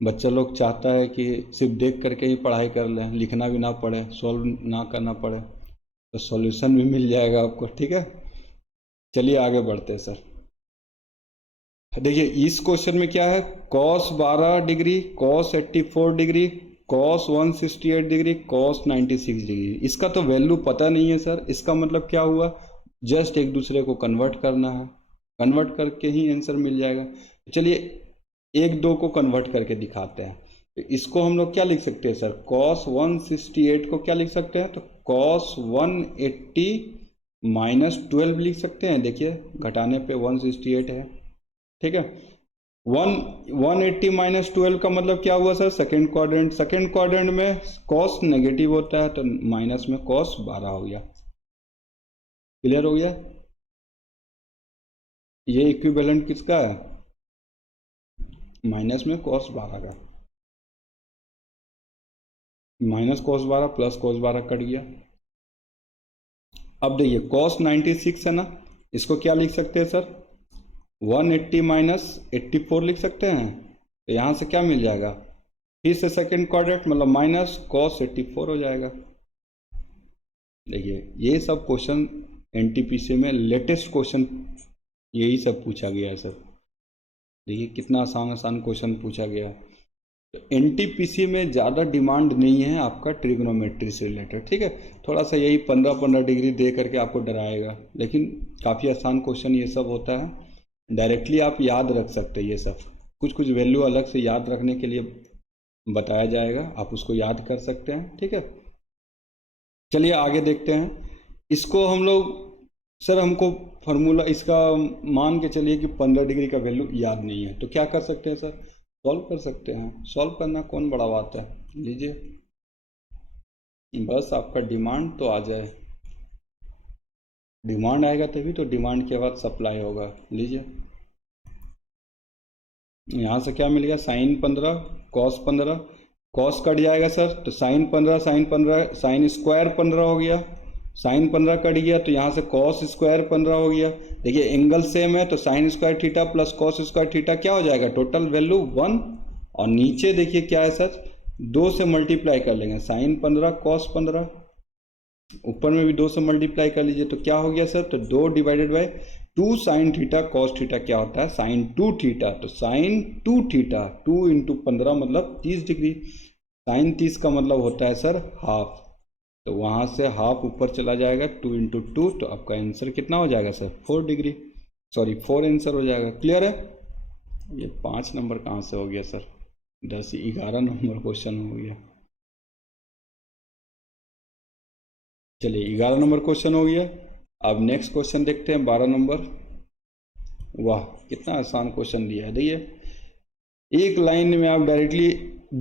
बच्चा लोग चाहता है कि सिर्फ देख करके ही पढ़ाई कर लें, लिखना भी ना पड़े, सॉल्व ना करना पड़े, तो सॉल्यूशन भी मिल जाएगा आपको, ठीक है। चलिए आगे बढ़ते हैं सर। देखिए इस क्वेश्चन में क्या है, cos 12 degree, cos 84 degree, cos 168 degree, cos 96 degree, इसका तो वैल्यू पता नहीं है सर। इसका मतलब क्या हुआ, जस्ट एक दूसरे को कन्वर्ट करना है, कन्वर्ट करके ही आंसर मिल जाएगा। चलिए एक दो को कन्वर्ट करके दिखाते हैं। तो इसको हम लोग क्या लिख सकते हैं सर, cos 168 को क्या लिख सकते हैं, तो cos 180 -12 लिख सकते हैं। देखिए घटाने पे 168 है, ठीक है। 180 -12 का मतलब क्या हुआ sir, second quadrant, second quadrant में cos नेगेटिव होता है, तो माइनस में cos 12 हो गया। क्लियर हो गया? ये इक्विवेलेंट किसका है, माइनस में cos 12 का, minus cos 12 plus cos 12 cut गया। अब देखिए cos 96 है ना, इसको क्या लिख सकते हैं सर, 180 -84 लिख सकते हैं। तो यहाँ से क्या मिल जाएगा, फिर से सेकेंड क्वाड्रेंट मतलब माइनस cos 84 हो जाएगा। देखिए ये सब क्वेश्चन एनटीपीसी में लेटेस्ट क्वेश्चन यही सब पूछा गया है सर। देखिए कितना आसान आसान क्वेश्चन पूछा गया। तो एनटीपीसी में ज़्यादा डिमांड नहीं है आपका ट्रिग्नोमेट्री से रिलेटेड, ठीक है। थोड़ा सा यही 15-15 डिग्री दे करके आपको डराएगा, लेकिन काफ़ी आसान क्वेश्चन ये सब होता है, डायरेक्टली आप याद रख सकते हैं। ये सब कुछ कुछ वैल्यू अलग से याद रखने के लिए बताया जाएगा, आप उसको याद कर सकते हैं, ठीक है। चलिए आगे देखते हैं। इसको हम लोग सर हमको फार्मूला इसका मान के चलिए कि 15 डिग्री का वैल्यू याद नहीं है, तो क्या कर सकते हैं सर, सॉल्व कर सकते हैं। सॉल्व करना कौन बड़ा बात है, लीजिए बस आपका डिमांड तो आ जाए, डिमांड आएगा तभी तो डिमांड के बाद सप्लाई होगा। लीजिए यहाँ से क्या मिल गया, साइन 15 कॉस 15, कॉस कट जाएगा सर, तो साइन 15 साइन 15 साइन स्क्वायर 15 हो गया, साइन 15 कट गया तो यहाँ से कॉस स्क्वायर 15 हो गया। देखिए एंगल सेम है तो sine square theta plus cos square theta क्या हो जाएगा, टोटल वैल्यू 1। और नीचे देखिए क्या है सर, 2 से मल्टीप्लाई कर लेंगे, साइन 15 कॉस 15, ऊपर में भी 2 से मल्टीप्लाई कर लीजिए तो क्या हो गया सर, तो 2 divided by 2 sine theta cos theta क्या होता है, साइन 2 थीटा, तो साइन 2 थीटा 2 इंटू 15 मतलब 30 डिग्री, साइन 30 का मतलब होता है सर हाफ, तो वहाँ से हाफ ऊपर चला जाएगा 2 इंटू 2, तो आपका आंसर कितना हो जाएगा सर 4 डिग्री, सॉरी 4 आंसर हो जाएगा। क्लियर है? ये 5 नंबर कहाँ से हो गया सर, 11 नंबर क्वेश्चन हो गया। चलिए 11 नंबर क्वेश्चन हो गया। अब नेक्स्ट क्वेश्चन देखते हैं 12 नंबर। वाह कितना आसान क्वेश्चन दिया है। देखिए एक लाइन में आप डायरेक्टली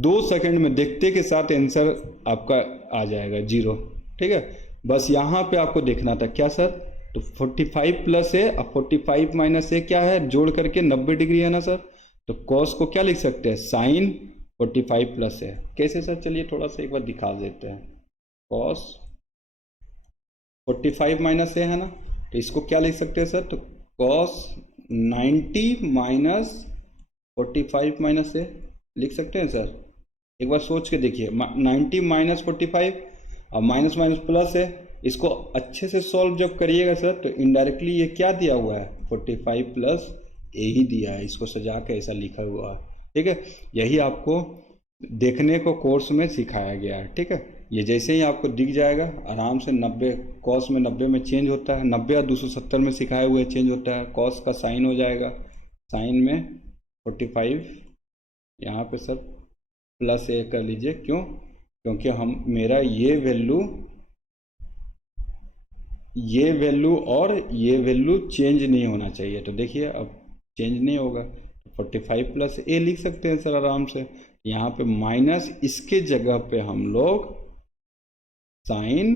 2 सेकंड में देखते के साथ आंसर आपका आ जाएगा 0। ठीक है, बस यहाँ पे आपको देखना था क्या सर, तो 45 प्लस है, अब 45 माइनस है क्या है, जोड़ करके 90 डिग्री है ना सर, तो कॉस को क्या लिख सकते हैं, साइन 45 प्लस है। कैसे सर, चलिए थोड़ा सा एक बार दिखा देते हैं। कॉस 45 माइनस है ना, तो इसको क्या लिख सकते हैं सर, तो कॉस 90 माइनस 45 माइनस है लिख सकते हैं सर। एक बार सोच के देखिए, 90 माइनस 45 और माइनस माइनस प्लस है, इसको अच्छे से सॉल्व जब करिएगा सर तो इनडायरेक्टली ये क्या दिया हुआ है, 45 प्लस ए ही दिया है, इसको सजा के ऐसा लिखा हुआ है। ठीक है, यही आपको देखने को कोर्स में सिखाया गया है। ठीक है, ये जैसे ही आपको दिख जाएगा आराम से 90 कॉस में 90 में चेंज होता है, 90 या 270 में सिखाए हुए चेंज होता है, कॉस का साइन हो जाएगा, साइन में 45 यहाँ पे सर प्लस ए कर लीजिए, क्यों, क्योंकि हम मेरा ये वैल्यू और ये वैल्यू चेंज नहीं होना चाहिए, तो देखिए अब चेंज नहीं होगा, 45 प्लस ए लिख सकते हैं सर आराम से। यहाँ पे माइनस इसके जगह पे हम लोग साइन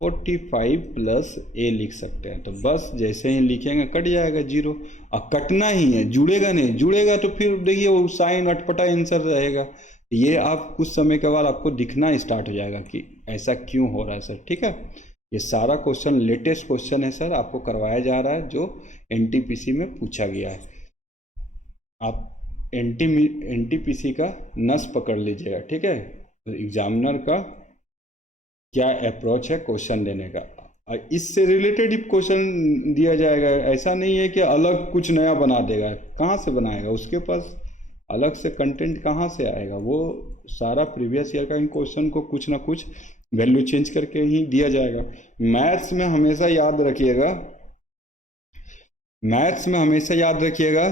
45 प्लस ए लिख सकते हैं, तो बस जैसे ही लिखेंगे कट जाएगा 0। अब कटना ही है, जुड़ेगा नहीं, जुड़ेगा तो फिर देखिए वो साइन अटपटा आंसर रहेगा। ये आप कुछ समय के बाद आपको दिखना स्टार्ट हो जाएगा कि ऐसा क्यों हो रहा है सर। ठीक है, ये सारा क्वेश्चन लेटेस्ट क्वेश्चन है सर, आपको करवाया जा रहा है जो एनटीपीसी में पूछा गया है। आप एनटीपीसी का नस पकड़ लीजिएगा। ठीक है, तो एग्जामिनर का क्या अप्रोच है क्वेश्चन देने का, इससे रिलेटेड ही क्वेश्चन दिया जाएगा। ऐसा नहीं है कि अलग कुछ नया बना देगा, कहाँ से बनाएगा, उसके पास अलग से कंटेंट कहाँ से आएगा, वो सारा प्रीवियस ईयर का इन क्वेश्चन को कुछ ना कुछ वैल्यू चेंज करके ही दिया जाएगा। मैथ्स में हमेशा याद रखिएगा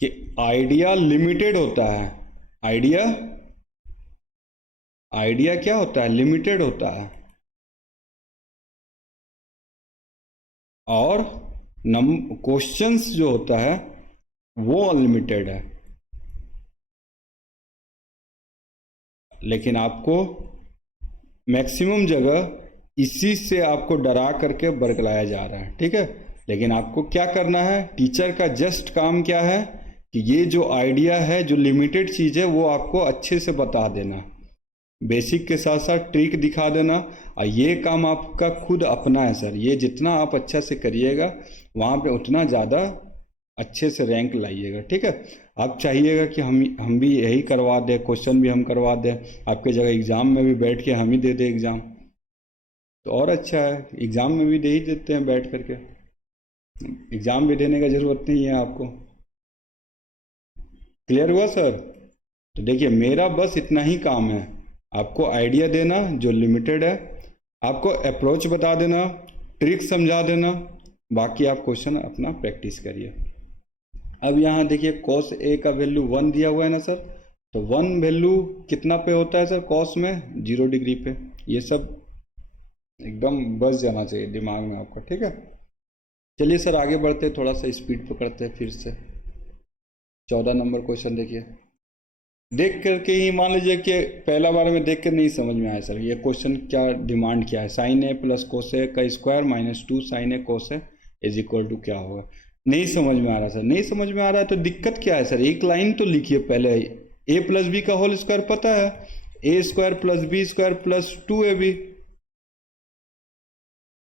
कि आइडिया लिमिटेड होता है, आइडिया क्या होता है, लिमिटेड होता है, और क्वेश्चंस जो होता है वो अनलिमिटेड है। लेकिन आपको मैक्सिमम जगह इसी से आपको डरा करके बरगलाया जा रहा है। ठीक है, लेकिन आपको क्या करना है, टीचर का जस्ट काम क्या है कि ये जो आइडिया है, जो लिमिटेड चीज़ है, वो आपको अच्छे से बता देना, बेसिक के साथ साथ ट्रिक दिखा देना। और ये काम आपका खुद अपना है सर, ये जितना आप अच्छा से करिएगा वहाँ पे उतना ज़्यादा अच्छे से रैंक लाइएगा। ठीक है, आप चाहिएगा कि हम भी यही करवा दें, क्वेश्चन भी हम करवा दें, आपके जगह एग्ज़ाम में भी बैठ के हम ही दे दें एग्ज़ाम, तो और अच्छा है। एग्ज़ाम में भी दे ही देते हैं बैठ करके, एग्ज़ाम भी देने का ज़रूरत नहीं है आपको। क्लियर हुआ सर? तो देखिए मेरा बस इतना ही काम है, आपको आइडिया देना जो लिमिटेड है, आपको अप्रोच बता देना, ट्रिक समझा देना, बाकी आप क्वेश्चन अपना प्रैक्टिस करिए। अब यहाँ देखिए कॉस ए का वैल्यू 1 दिया हुआ है ना सर, तो 1 वैल्यू कितना पे होता है सर कॉस में, 0 डिग्री पे। ये सब एकदम बस जाना चाहिए दिमाग में आपका। ठीक है, चलिए सर आगे बढ़ते, थोड़ा सा स्पीड पकड़ते हैं फिर से। 14 नंबर क्वेश्चन देखिए, देख करके ही मान लीजिए कि पहला बार में देख कर नहीं समझ में आया सर ये क्वेश्चन क्या डिमांड क्या है, sign A plus cos a का square minus 2 sine a cos a is equal to क्या होगा। नहीं समझ में आ रहा सर, नहीं समझ में आ रहा है तो दिक्कत क्या है सर, एक लाइन तो लिखिए पहले, ए प्लस बी का होल स्क्वायर पता है, A square plus B square plus 2ab,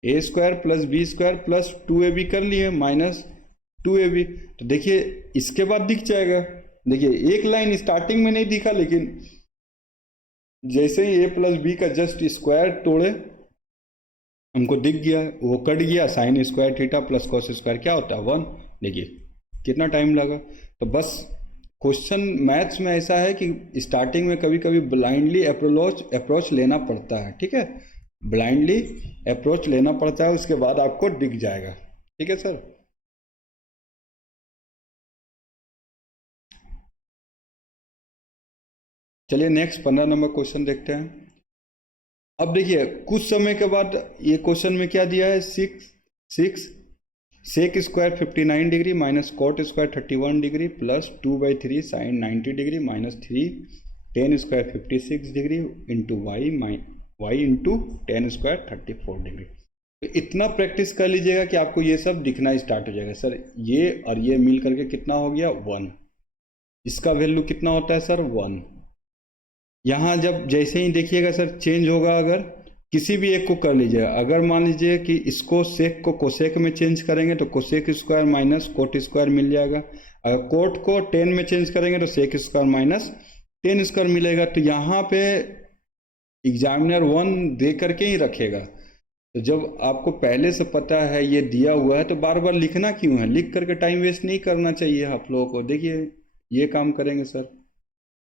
A square plus B square plus 2ab कर लिए माइनस 2ab। तो देखिए इसके बाद दिख जाएगा, देखिए एक लाइन स्टार्टिंग में नहीं दिखा, लेकिन जैसे ही ए प्लस बी का जस्ट स्क्वायर तोड़े हमको दिख गया, वो कट गया, sign square theta plus cos square क्या होता है 1। देखिए कितना टाइम लगा। तो बस क्वेश्चन मैथ्स में ऐसा है कि स्टार्टिंग में कभी कभी ब्लाइंडली अप्रोच लेना पड़ता है, ठीक है, ब्लाइंडली अप्रोच लेना पड़ता है, उसके बाद आपको दिख जाएगा। ठीक है सर। चलिए नेक्स्ट 15 नंबर क्वेश्चन देखते हैं। अब देखिए कुछ समय के बाद ये क्वेश्चन में क्या दिया है, six sec square 59 degree minus cot square 31 degree plus 2/3 sine 90 degree minus 3 tan square 56 degree into y into tan square 34 degree. तो इतना प्रैक्टिस कर लीजिएगा कि आपको ये सब दिखना स्टार्ट हो जाएगा। सर ये और ये मिल करके कितना हो गया 1, इसका वैल्यू कितना होता है सर 1। यहाँ जब जैसे ही देखिएगा सर चेंज होगा, अगर किसी भी एक को कर लीजिएगा, अगर मान लीजिए कि इसको सेक को कोसेक में चेंज करेंगे तो cosec square minus cot square मिल जाएगा, अगर कोट को टेन में चेंज करेंगे तो sec square minus tan square मिलेगा। तो यहाँ पे एग्जामिनर 1 दे करके ही रखेगा। तो जब आपको पहले से पता है ये दिया हुआ है तो बार बार लिखना क्यों है, लिख करके टाइम वेस्ट नहीं करना चाहिए आप लोगों को। देखिए ये काम करेंगे सर,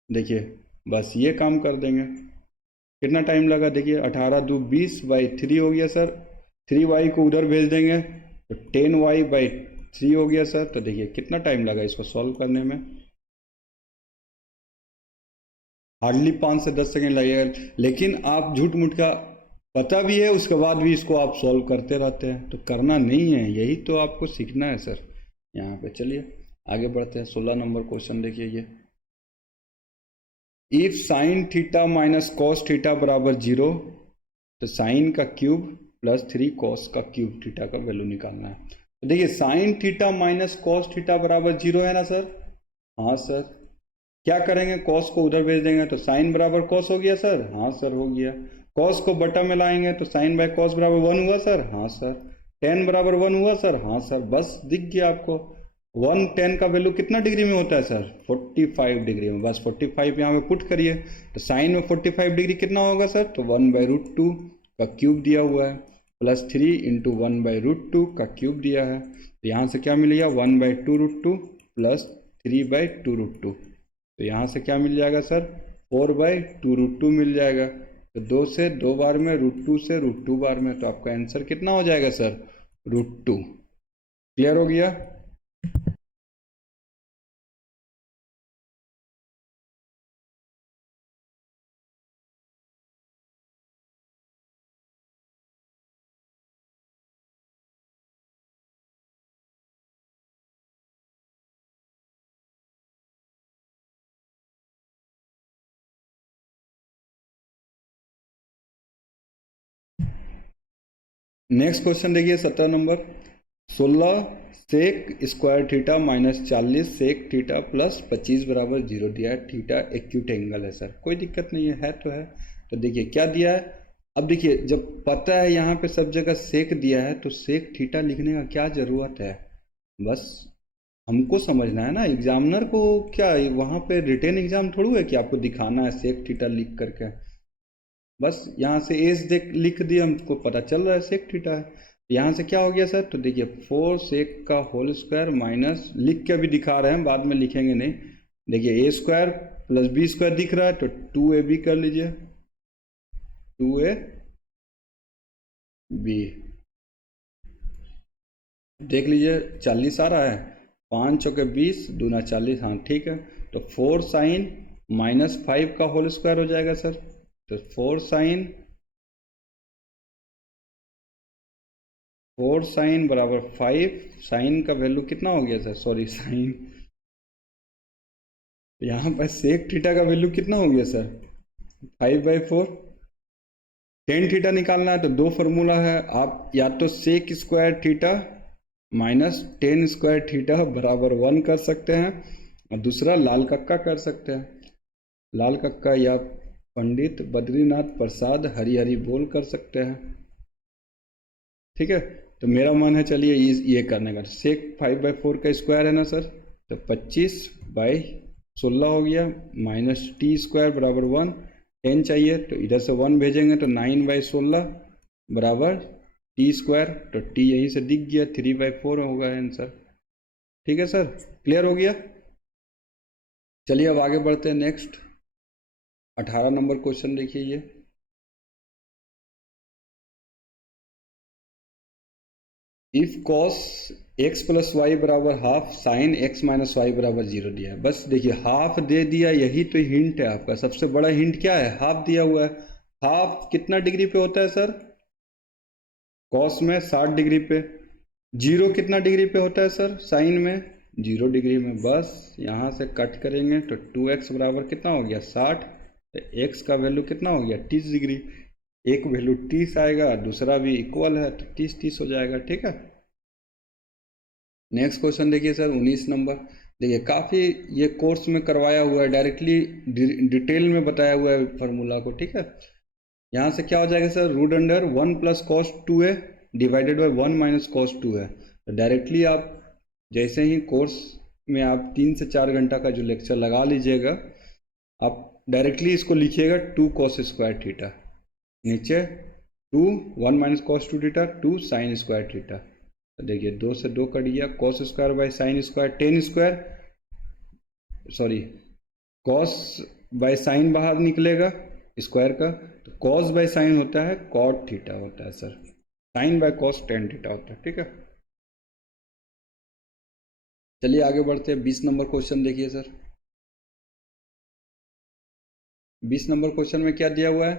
देखिए बस ये काम कर देंगे, कितना टाइम लगा, देखिए 18 × 2 = 20/3 हो गया सर, 3y को उधर भेज देंगे तो 10y/3 हो गया सर। तो देखिए कितना टाइम लगा इसको सॉल्व करने में, हार्डली 5 से 10 सेकेंड लगेगा। लेकिन आप झूठ मूठ का पता भी है उसके बाद भी इसको आप सॉल्व करते रहते हैं, तो करना नहीं है, यही तो आपको सीखना है सर यहाँ पे। चलिए आगे बढ़ते हैं। 16 नंबर क्वेश्चन देखिए ये, if sine theta minus cos theta बराबर 0 तो साइन का क्यूब प्लस 3 कॉस का क्यूब थीटा का वैल्यू निकालना है। तो देखिए sine theta minus cos theta बराबर 0 है ना सर, हाँ सर। क्या करेंगे, कॉस को उधर भेज देंगे तो साइन बराबर कॉस हो गया सर, हाँ सर हो गया। कॉस को बटा में लाएंगे तो साइन बाय कॉस बराबर 1 हुआ सर, हाँ सर। टेन बराबर 1 हुआ सर, हाँ सर। बस दिख गया आपको। 1 10 का वैल्यू कितना डिग्री में होता है सर, 45 डिग्री में। बस 45 यहाँ पे पुट करिए तो साइन में 45 डिग्री कितना होगा सर, तो 1/√2 का क्यूब दिया हुआ है प्लस 3 × 1/√2 का क्यूब दिया है। तो यहाँ से क्या मिलेगा 1/2√2 प्लस 3/2√2। तो यहाँ से क्या मिल जाएगा सर 4/2√2 मिल जाएगा। तो 2 से 2 बार में, √2 से √2 बार में, तो आपका आंसर कितना हो जाएगा सर √2। क्लियर हो गया। नेक्स्ट क्वेश्चन देखिए 17 नंबर, 16 sec square theta minus 40 sec theta plus 25 बराबर 0 दिया है। थीटा एक्यूट एंगल है सर, कोई दिक्कत नहीं है तो है। तो देखिए क्या दिया है, अब देखिए जब पता है यहाँ पे सब जगह सेक दिया है तो सेक थीटा लिखने का क्या ज़रूरत है, बस हमको समझना है ना। एग्जामिनर को क्या वहाँ पे रिटेन एग्जाम थोड़ी है कि आपको दिखाना है सेक थीटा लिख करके, बस यहाँ से एज लिख दिया, हमको पता चल रहा है सेक थीटा है। यहाँ से क्या हो गया सर, तो देखिए 4 सेक का होल स्क्वायर माइनस, लिख के भी दिखा रहे हैं, बाद में लिखेंगे नहीं। देखिए a square plus b square दिख रहा है तो 2ab कर लीजिए, 2ab देख लीजिए 40 आ रहा है, 5 चौके 20 दूना 40, हाँ ठीक है। तो 4 साइन माइनस 5 का होल स्क्वायर हो जाएगा सर। तो 4 साइन बराबर 5, साइन का वैल्यू कितना हो गया सर, सॉरी साइन, यहाँ पर सेक थीटा का वैल्यू कितना हो गया सर 5/4। टेन थीटा निकालना है तो 2 फार्मूला है, आप या तो sec square theta minus tan square theta बराबर 1 कर सकते हैं और दूसरा लाल कक्का कर सकते हैं। लाल कक्का या पंडित बद्रीनाथ प्रसाद हरी हरी बोल कर सकते हैं। ठीक है, तो मेरा मन है चलिए ये करने का। सेक 5/4 का स्क्वायर है ना सर, तो 25/16 हो गया, माइनस टी स्क्वायर बराबर 1, 10 चाहिए तो इधर से 1 भेजेंगे तो 9/16 बराबर टी स्क्वायर, तो टी यहीं से दिख गया, 3/4 होगा आंसर। ठीक है सर, क्लियर हो गया। चलिए अब आगे बढ़ते हैं। नेक्स्ट 18 नंबर क्वेश्चन देखिए ये। If cos x plus y बराबर half sin x minus y बराबर 0 दिया है। बस देखिए हाफ दे दिया, यही तो हिंट है आपका। सबसे बड़ा हिंट क्या है, हाफ दिया हुआ है। हाफ कितना डिग्री पे होता है सर, कॉस में 60 डिग्री पे। 0 कितना डिग्री पे होता है सर, साइन में 0 डिग्री में। बस यहाँ से कट करेंगे तो 2x बराबर कितना हो गया 60, तो x का वैल्यू कितना हो गया 30 डिग्री। एक वैल्यू 30 आएगा, दूसरा भी इक्वल है तो 30 हो जाएगा। ठीक है, नेक्स्ट क्वेश्चन देखिए सर 19 नंबर। देखिए काफ़ी ये कोर्स में करवाया हुआ है, डायरेक्टली डिटेल में बताया हुआ है फार्मूला को। ठीक है, यहाँ से क्या हो जाएगा sir, root under 1 plus cos 2a divided by 1 minus cos 2 है। तो डायरेक्टली आप जैसे ही कोर्स में आप 3 से 4 घंटा का जो लेक्चर लगा लीजिएगा, आप डायरेक्टली इसको लिखिएगा 2 कॉस स्क्वायर थीटा, नीचे 2 1 minus cos 2 theta 2 sign square theta. तो देखिए 2 से 2 कट गया, cos square by sine square 10 square, sorry cos by sine बाहर निकलेगा स्क्वायर का, तो कॉस बाई साइन होता है कॉट थीटा होता है sir, sine by cos tan theta होता है। ठीक है, चलिए आगे बढ़ते हैं। 20 नंबर क्वेश्चन देखिए सर। 20 नंबर क्वेश्चन में क्या दिया हुआ है,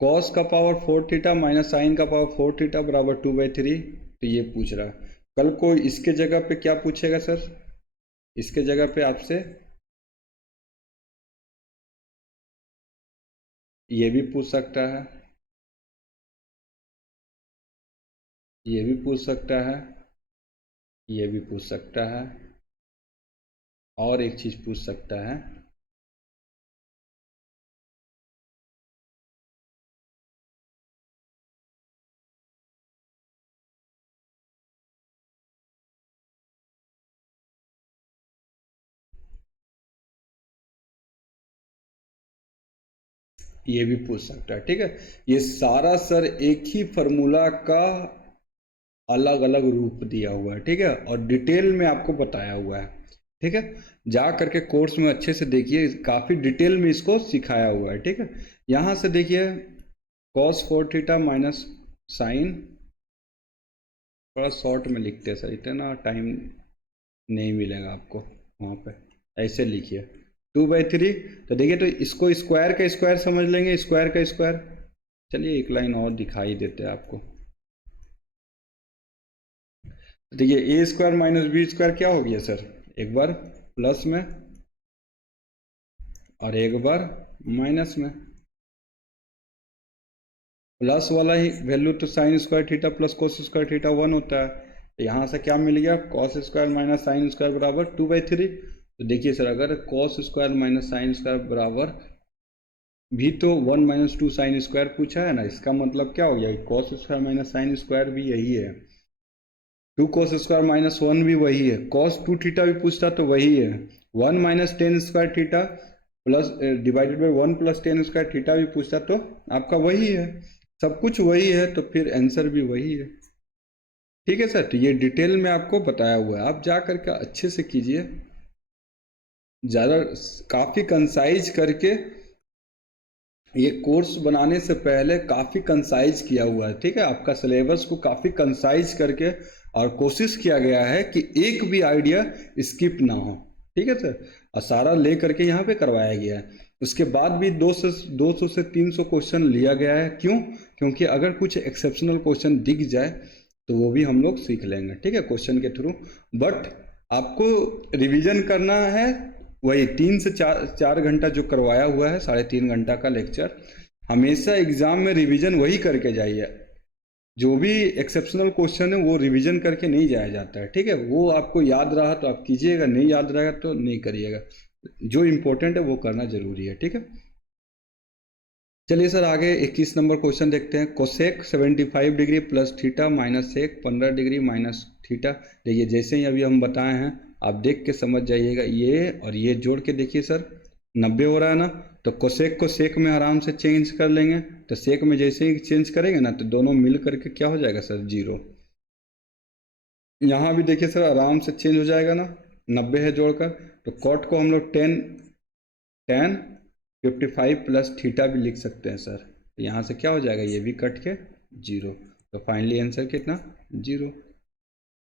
कॉस का पावर 4 थीटा माइनस साइन का पावर 4 थीटा बराबर 2/3। तो ये पूछ रहा है। कल को इसके जगह पे क्या पूछेगा सर, इसके जगह पे आपसे ये भी पूछ सकता है, ये भी पूछ सकता है, ये भी पूछ सकता है, और एक चीज पूछ सकता है, ये भी पूछ सकता है। ठीक है, ये सारा सर एक ही फार्मूला का अलग अलग रूप दिया हुआ है। ठीक है, और डिटेल में आपको बताया हुआ है। ठीक है, जा करके कोर्स में अच्छे से देखिए, काफ़ी डिटेल में इसको सिखाया हुआ है। ठीक है, यहाँ से देखिए cos 4 थीटा माइनस साइन, थोड़ा शॉर्ट में लिखते हैं सर, इतना टाइम नहीं मिलेगा आपको वहाँ पे, ऐसे लिखिए 2/3। तो देखिए तो इसको स्क्वायर का स्क्वायर समझ लेंगे, स्क्वायर का स्क्वायर। चलिए एक लाइन और दिखाई देते हैं आपको। देखिए ए स्क्वायर माइनस बी स्क्वायर क्या हो गया सर, एक बार प्लस में और एक बार माइनस में। प्लस वाला ही वैल्यू तो sine square theta plus cos square theta 1 होता है। तो यहाँ से क्या मिल गया, cos square minus sine square बराबर 2/3। तो देखिए सर अगर cos square minus sine square बराबर भी तो 1 माइनस 2 साइन स्क्वायर पूछा है ना, इसका मतलब क्या हो गया, cos square minus sine square भी यही है, 2 cos स्क्वायर माइनस 1 भी वही है, cos 2 थीटा भी पूछता तो वही है, 1 minus 10 square theta plus divided by 1 plus 10 square theta भी पूछता तो आपका वही है, सब कुछ वही है, तो फिर आंसर भी वही है। ठीक है सर, तो ये डिटेल में आपको बताया हुआ है, आप जा करके अच्छे से कीजिए, ज़्यादा काफ़ी कंसाइज करके, ये कोर्स बनाने से पहले काफ़ी कंसाइज किया हुआ है। ठीक है, आपका सिलेबस को काफ़ी कंसाइज करके और कोशिश किया गया है कि एक भी आइडिया स्किप ना हो। ठीक है सर, और सारा ले करके यहाँ पे करवाया गया है। उसके बाद भी 200 से 300 क्वेश्चन लिया गया है। क्यों, क्योंकि अगर कुछ एक्सेप्शनल क्वेश्चन दिख जाए तो वो भी हम लोग सीख लेंगे। ठीक है, क्वेश्चन के थ्रू। बट आपको रिवीजन करना है, वही 3 से 4 घंटा जो करवाया हुआ है, 3.5 घंटा का लेक्चर, हमेशा एग्जाम में रिवीजन वही करके जाइए। जो भी एक्सेप्शनल क्वेश्चन है वो रिवीजन करके नहीं जाया जाता है। ठीक है, वो आपको याद रहा तो आप कीजिएगा, नहीं याद रहेगा तो नहीं करिएगा। जो इम्पोर्टेंट है वो करना जरूरी है, ठीक है। चलिए सर आगे 21 नंबर क्वेश्चन देखते हैं। Cosec 75 degree plus theta minus sec 15 degree minus theta. देखिए जैसे ही अभी हम बताए हैं, आप देख के समझ जाइएगा, ये और ये जोड़ के देखिए सर 90 हो रहा है ना, तो कोसेक को सेक में आराम से चेंज कर लेंगे। तो सेक में जैसे ही चेंज करेंगे ना, तो दोनों मिल करके क्या हो जाएगा सर, 0। यहाँ भी देखिए सर आराम से चेंज हो जाएगा ना, 90 है जोड़कर। तो कॉट को हम लोग टेन 55 प्लस थीटा भी लिख सकते हैं सर। तो यहाँ से क्या हो जाएगा, ये भी कट के 0। तो फाइनली आंसर कितना, 0।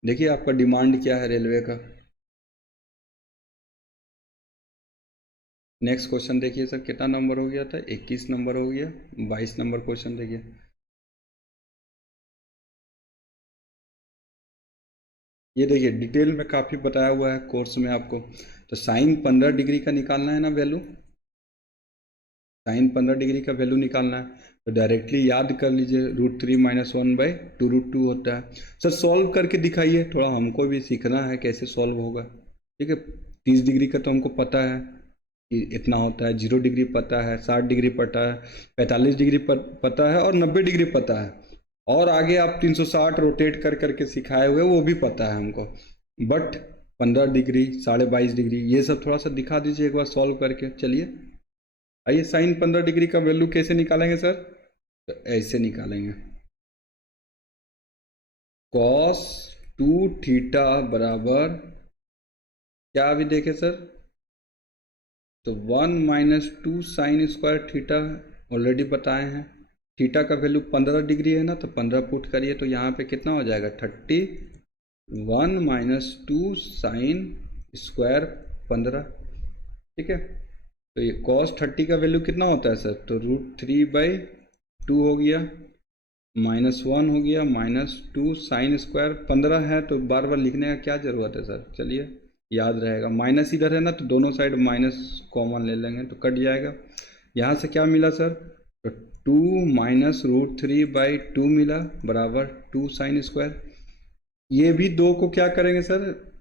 देखिए आपका डिमांड क्या है रेलवे का। नेक्स्ट क्वेश्चन देखिए सर, कितना नंबर हो गया था, 21 नंबर हो गया। 22 नंबर क्वेश्चन देखिए। ये देखिए डिटेल में काफ़ी बताया हुआ है कोर्स में आपको। तो साइन 15 डिग्री का निकालना है ना वैल्यू, साइन 15 डिग्री का वैल्यू निकालना है। तो डायरेक्टली याद कर लीजिए, √3 - 1/2 √2 होता है। सर सॉल्व करके दिखाइए, थोड़ा हमको भी सीखना है कैसे सॉल्व होगा, ठीक है। 30 डिग्री का तो हमको पता है कि इतना होता है, 0 डिग्री पता है, 60 डिग्री पता है, 45 डिग्री पता है और 90 डिग्री पता है। और आगे आप 360 रोटेट कर करके सिखाए हुए वो भी पता है हमको। बट 15 डिग्री 22.5 डिग्री ये सब थोड़ा सा दिखा दीजिए एक बार सॉल्व करके। चलिए आइए, साइन 15 डिग्री का वैल्यू कैसे निकालेंगे सर, तो ऐसे निकालेंगे। कॉस 2 थीटा बराबर क्या अभी देखे सर, तो 1 - 2 साइन स्क्वायर थीटा ऑलरेडी बताए हैं। थीटा का वैल्यू 15 डिग्री है ना, तो 15 पुट करिए तो यहाँ पे कितना हो जाएगा, 31 - 2 साइन स्क्वायर 15, ठीक है। तो ये cos 30 का वैल्यू कितना होता है सर, तो √3/2 हो गया, -1 हो गया, -2 साइन स्क्वायर 15 है, तो बार बार लिखने का क्या ज़रूरत है सर। चलिए याद रहेगा, माइनस इधर है ना, तो दोनों साइड माइनस कॉमन ले लेंगे तो कट जाएगा। यहाँ से क्या मिला सर, तो 2 - √3/2 मिला बराबर 2 साइन स्क्वायर। ये भी 2 को क्या करेंगे सर,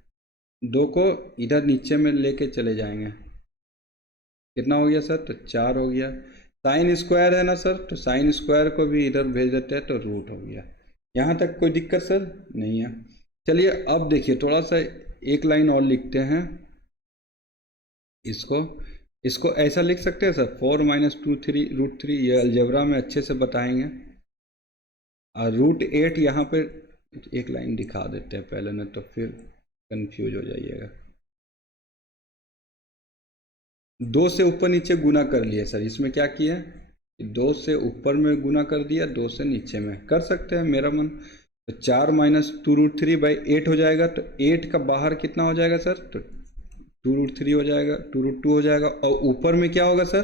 2 को इधर नीचे में लेके चले जाएंगे। कितना हो गया सर, तो 4 हो गया। साइन स्क्वायर है ना सर, तो साइन स्क्वायर को भी इधर भेज देते हैं तो रूट हो गया। यहाँ तक कोई दिक्कत सर नहीं है। चलिए अब देखिए थोड़ा सा एक लाइन और लिखते हैं इसको। इसको ऐसा लिख सकते हैं सर, 4 - 2 √3, ये अलजेब्रा में अच्छे से बताएंगे। और √8 यहाँ पे एक लाइन दिखा देते हैं पहले ना, तो फिर कंफ्यूज हो जाइएगा। 2 से ऊपर नीचे गुना कर लिया सर, इसमें क्या किया, 2 से ऊपर में गुना कर दिया, 2 से नीचे में कर सकते हैं, मेरा मन। तो 4 - 2 √3/8 हो जाएगा। तो 8 का बाहर कितना हो जाएगा सर, तो 2 √3 हो जाएगा, 2 √2 हो जाएगा। और ऊपर में क्या होगा सर,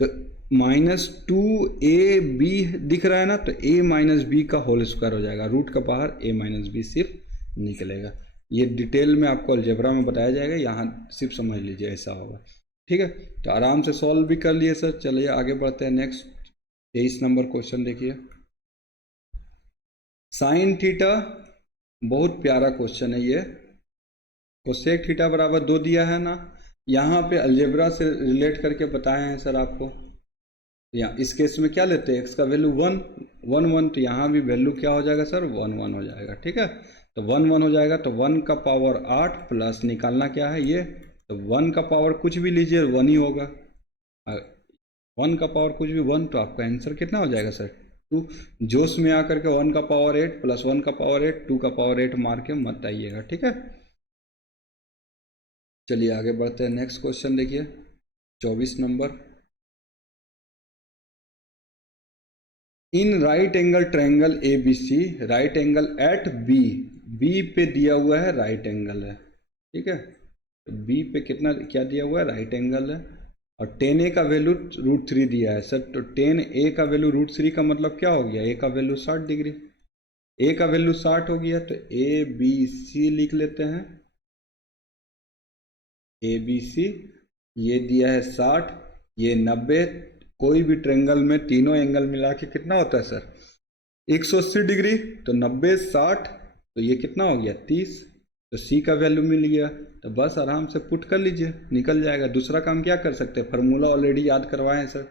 तो -2ab दिख रहा है ना, तो a - b का होल स्क्वायर हो जाएगा। रूट का बाहर a - b सिर्फ निकलेगा। ये डिटेल में आपको अलजेब्रा में बताया जाएगा, यहाँ सिर्फ समझ लीजिए ऐसा होगा, ठीक है। तो आराम से सॉल्व भी कर लिए सर। चलिए आगे बढ़ते हैं नेक्स्ट 23 नंबर क्वेश्चन देखिए। साइन थीटा, बहुत प्यारा क्वेश्चन है ये। कोसेक थीटा बराबर 2 दिया है ना, यहाँ पे अलजेब्रा से रिलेट करके बताए हैं सर आपको। यहाँ इस केस में क्या लेते हैं, एक्स का वैल्यू 1 1 1, तो यहाँ भी वैल्यू क्या हो जाएगा सर, 1 1 हो जाएगा, ठीक है। तो 1 1 हो जाएगा, तो 1 का पावर 8 प्लस निकालना क्या है ये, तो 1 का पावर कुछ भी लीजिए 1 ही होगा। 1 का पावर कुछ भी 1, तो आपका आंसर कितना हो जाएगा सर, 2। जोश में आकर के 1 का पावर 8 प्लस 1 का पावर 8 2 का पावर 8 मार के मत आइएगा, ठीक है। चलिए आगे बढ़ते हैं, नेक्स्ट क्वेश्चन देखिए 24 number. In right angle triangle ABC, right angle at B पे दिया हुआ है राइट एंगल है, ठीक है। तो बी पे कितना क्या दिया हुआ है, राइट एंगल है। और 10a का वैल्यू √3 दिया है सर। तो 10a का वैल्यू √3 का मतलब क्या हो गया, a का वैल्यू 60 डिग्री, a का वैल्यू 60 हो गया। तो ABC लिख लेते हैं, ABC ये दिया है 60, ये 90। कोई भी ट्रायंगल में तीनों एंगल मिला के कितना होता है सर, 180 डिग्री। तो 90 60, तो ये कितना हो गया 30। तो C का वैल्यू मिल गया। तो बस आराम से पुट कर लीजिए, निकल जाएगा। दूसरा काम क्या कर सकते हैं, फार्मूला ऑलरेडी याद करवाए हैं sir,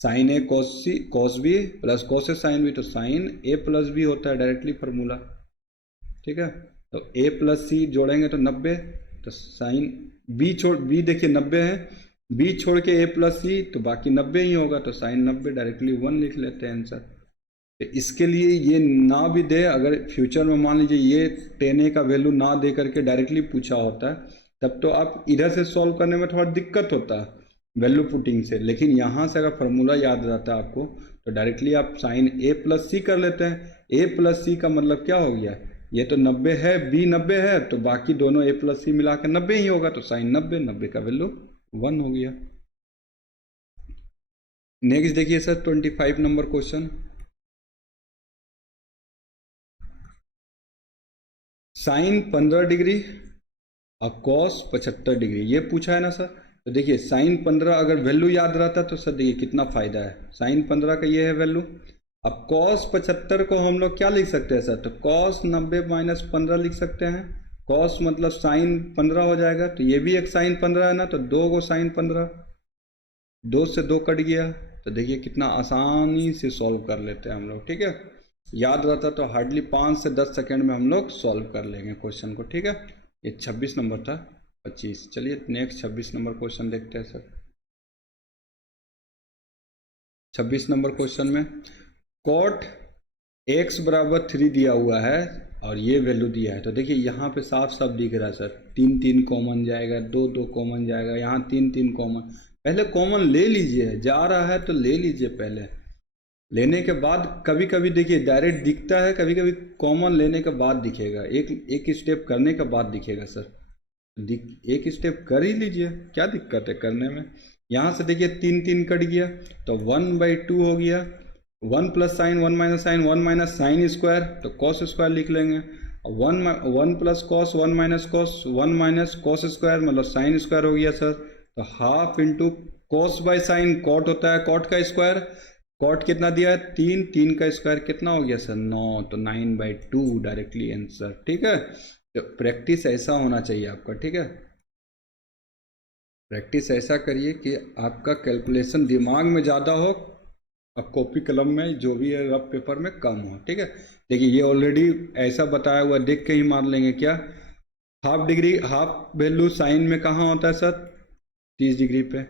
sign A cos C cos B plus cos A sine B, तो साइन ए प्लस बी होता है डायरेक्टली फार्मूला, ठीक है। तो ए प्लस सी जोड़ेंगे तो 90, तो साइन बी छोड़ बी देखिए 90 है, बी छोड़ के ए प्लस सी तो बाकी 90 ही होगा, तो साइन 90 डायरेक्टली 1 लिख लेते हैं आंसर। तो इसके लिए ये ना भी दे, अगर फ्यूचर में मान लीजिए ये 10a का वैल्यू ना दे करके डायरेक्टली पूछा होता है, तब तो आप इधर से सॉल्व करने में थोड़ा दिक्कत होता है वैल्यू पुटिंग से, लेकिन यहाँ से अगर फार्मूला याद रहता है आपको तो डायरेक्टली आप साइन ए प्लस सी कर लेते हैं। ए प्लस सी का मतलब क्या हो गया, ये तो 90 है, बी 90 है, तो बाकी दोनों ए प्लस सी मिला के 90 ही होगा, तो साइन 90 का वैल्यू 1 हो गया। नेक्स्ट देखिए sir 25 number question, sine 15 degree और कॉस 75 डिग्री ये पूछा है ना सर। तो देखिए साइन 15 अगर वैल्यू याद रहता तो सर देखिए कितना फायदा है, साइन 15 का ये है वैल्यू। अब कॉस 75 को हम लोग क्या लिख सकते हैं सर, तो कॉस 90 माइनस 15 लिख सकते हैं। कॉस मतलब साइन 15 हो जाएगा, तो ये भी एक साइन 15 है ना, तो 2 को साइन 15, 2 से 2 कट गया। तो देखिए कितना आसानी से सॉल्व कर लेते हैं हम लोग, ठीक है। याद रहता तो हार्डली 5 से 10 सेकेंड में हम लोग सॉल्व कर लेंगे क्वेश्चन को, ठीक है। ये 26 नंबर था, 25। चलिए नेक्स्ट 26 नंबर क्वेश्चन देखते हैं सर। 26 नंबर क्वेश्चन में कॉट x बराबर 3 दिया हुआ है और ये वैल्यू दिया है, तो देखिए यहाँ पे साफ साफ दिख रहा है सर, 3 3 कॉमन जाएगा, 2 2 कॉमन जाएगा, यहाँ 3 3 कॉमन, पहले कॉमन ले लीजिए, जा रहा है तो ले लीजिए पहले, लेने के बाद कभी कभी देखिए डायरेक्ट दिखता है, कभी कभी कॉमन लेने के बाद दिखेगा, एक स्टेप करने के बाद दिखेगा सर, एक स्टेप कर ही लीजिए, क्या दिक्कत है करने में। यहाँ से देखिए 3 3 कट गया तो 1/2 हो गया, 1 plus sine 1 minus sine 1 minus sine square, तो कॉस स्क्वायर लिख लेंगे। 1 plus cos 1 minus cos 1 minus cos square मतलब साइन स्क्वायर हो गया सर, तो half into cos by sine, cot होता है कॉट का स्क्वायर, कॉट कितना दिया है 3, 3 का स्क्वायर कितना हो गया सर 9, तो 9/2 डायरेक्टली आंसर, ठीक है। तो प्रैक्टिस ऐसा होना चाहिए आपका, ठीक है। प्रैक्टिस ऐसा करिए कि आपका कैलकुलेशन दिमाग में ज़्यादा हो और कॉपी कलम में जो भी है रफ पेपर में कम हो, ठीक है। देखिए ये ऑलरेडी ऐसा बताया हुआ, देख के ही मान लेंगे क्या, half degree half value sine में कहाँ होता है सर 30 डिग्री पे,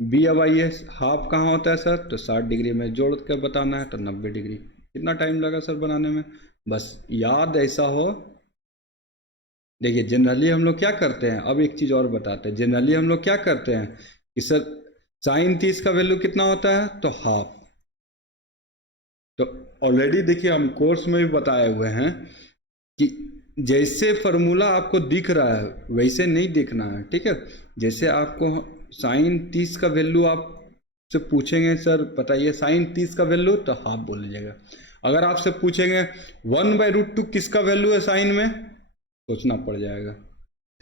बी अब आइए हाफ कहाँ होता है सर, तो 60 डिग्री में जोड़ कर बताना है, तो 90 डिग्री। कितना टाइम लगा सर बनाने में, बस याद ऐसा हो। देखिए जनरली हम लोग क्या करते हैं, अब एक चीज़ और बताते हैं, जनरली हम लोग क्या करते हैं कि सर साइन 30 का वैल्यू कितना होता है, तो हाफ, तो ऑलरेडी देखिए हम कोर्स में भी बताए हुए हैं कि जैसे फार्मूला आपको दिख रहा है वैसे नहीं देखना है, ठीक है। जैसे आपको साइन 30 का वैल्यू आप से पूछेंगे सर बताइए साइन 30 का वैल्यू, तो हाफ बोल लीजिएगा। अगर आपसे पूछेंगे 1/√2 किसका वैल्यू है साइन में, सोचना पड़ जाएगा,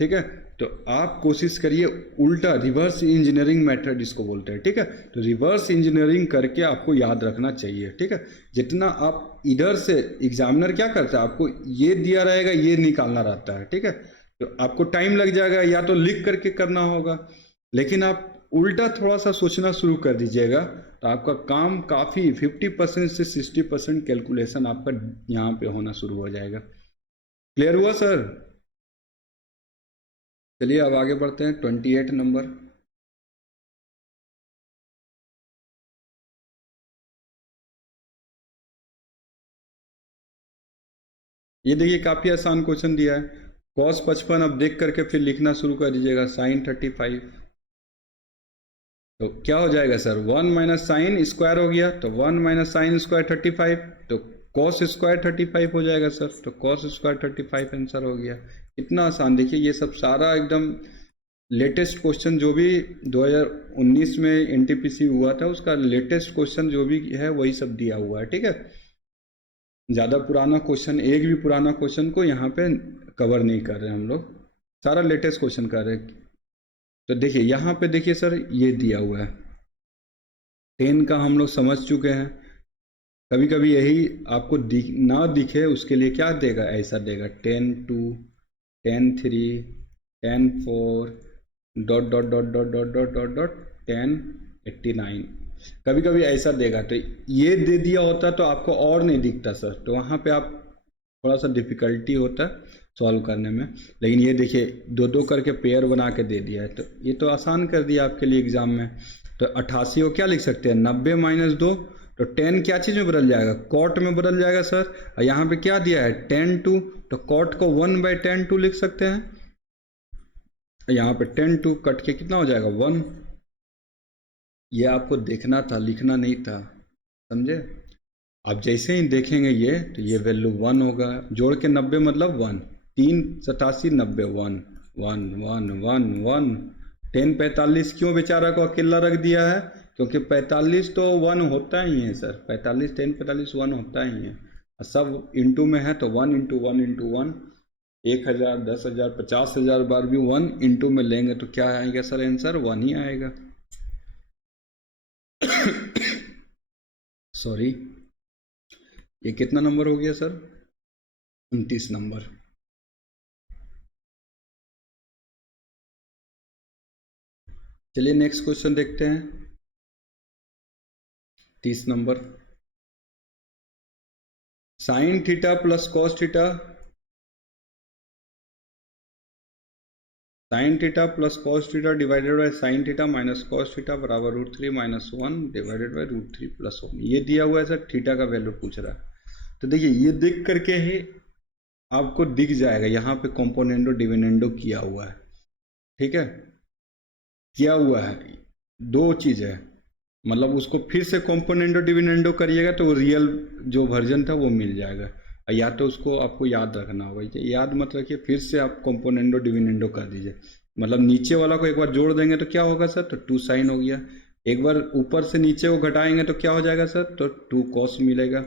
ठीक है। तो आप कोशिश करिए उल्टा, रिवर्स इंजीनियरिंग मेथड इसको बोलते हैं, ठीक है। तो रिवर्स इंजीनियरिंग करके आपको याद रखना चाहिए, ठीक है। जितना आप इधर से एग्जामिनर क्या करता है, आपको ये दिया रहेगा ये निकालना रहता है, ठीक है। तो आपको टाइम लग जाएगा, या तो लिख करके करना होगा, लेकिन आप उल्टा थोड़ा सा सोचना शुरू कर दीजिएगा तो आपका काम काफ़ी 50% से 60% कैलकुलेशन आपका यहाँ पे होना शुरू हो जाएगा। क्लियर हुआ सर। चलिए अब आगे बढ़ते हैं 28 नंबर। ये देखिए काफ़ी आसान क्वेश्चन दिया है, cos 55 अब देख करके फिर लिखना शुरू कर दीजिएगा sin 35, तो क्या हो जाएगा सर 1 माइनस साइन स्क्वायर हो गया, तो 1 माइनस साइन स्क्वायर 35, तो कॉस स्क्वायर 35 हो जाएगा सर, तो कॉस स्क्वायर 35 आंसर हो गया। इतना आसान, देखिए ये सब सारा एकदम लेटेस्ट क्वेश्चन जो भी 2019 में एनटीपीसी हुआ था उसका लेटेस्ट क्वेश्चन जो भी है वही सब दिया हुआ है, ठीक है। ज़्यादा पुराना क्वेश्चन, एक भी पुराना क्वेश्चन को यहाँ पे कवर नहीं कर रहे हम लोग, सारा लेटेस्ट क्वेश्चन कर रहे हैं। तो देखिए यहाँ पे देखिए सर ये दिया हुआ है 10 का हम लोग समझ चुके हैं, कभी कभी यही आपको ना दिखे उसके लिए क्या देगा, ऐसा देगा 10 2 10 3 10 4 dot dot dot dot dot dot dot dot 1089। कभी कभी ऐसा देगा तो ये दे दिया होता तो आपको और नहीं दिखता सर, तो वहाँ पे आप थोड़ा सा डिफ़िकल्टी होता सॉल्व करने में। लेकिन ये देखिए दो दो करके पेयर बना के दे दिया है, तो ये तो आसान कर दिया आपके लिए एग्जाम में। तो 88 को क्या लिख सकते हैं, 90 - 2, तो 10 क्या चीज़ में बदल जाएगा, कॉट में बदल जाएगा सर। और यहाँ पे क्या दिया है 10 2, तो कॉट को 1/10 लिख सकते हैं। यहाँ पे 10 2 कट के कितना हो जाएगा 1। ये आपको देखना था, लिखना नहीं था, समझे। आप जैसे ही देखेंगे ये तो ये वैल्यू 1 होगा, जोड़ के 90 मतलब 1, 3 87 90 1 1 1 1 1। 10 45 क्यों बेचारा को अकेला रख दिया है, क्योंकि 45 तो 1 होता ही है सर, 45 10 45 1 होता ही है। सब इंटू में है तो 1 × 1 × 1, 1000 10,000 50,000 बार भी 1 इंटू में लेंगे तो क्या आएगा सर, आंसर 1 ही आएगा। सॉरी, ये कितना नंबर हो गया सर, 29 नंबर। चलिए नेक्स्ट क्वेश्चन देखते हैं, 30 number. Sine theta plus cos theta, sine theta plus cos theta divided by sine theta minus cos theta बराबर √3 - 1 डिवाइडेड बाय √3 + 1। ये दिया हुआ है सर, थीटा का वैल्यू पूछ रहा है। तो देखिए ये देख करके ही आपको दिख जाएगा, यहाँ पे कॉम्पोनेंडो डिविडेंडो किया हुआ है, ठीक है, किया हुआ है। दो चीज़ है, मतलब उसको फिर से कॉम्पोनेंडो डिविडेंडो करिएगा तो रियल जो वर्जन था वो मिल जाएगा, या तो उसको आपको याद रखना होगा। याद मत रखिए, फिर से आप कॉम्पोनेंडो डिविडेंडो कर दीजिए। मतलब नीचे वाला को एक बार जोड़ देंगे तो क्या होगा सर, तो 2 sin हो गया। एक बार ऊपर से नीचे को घटाएंगे तो क्या हो जाएगा सर, तो 2 cos मिलेगा।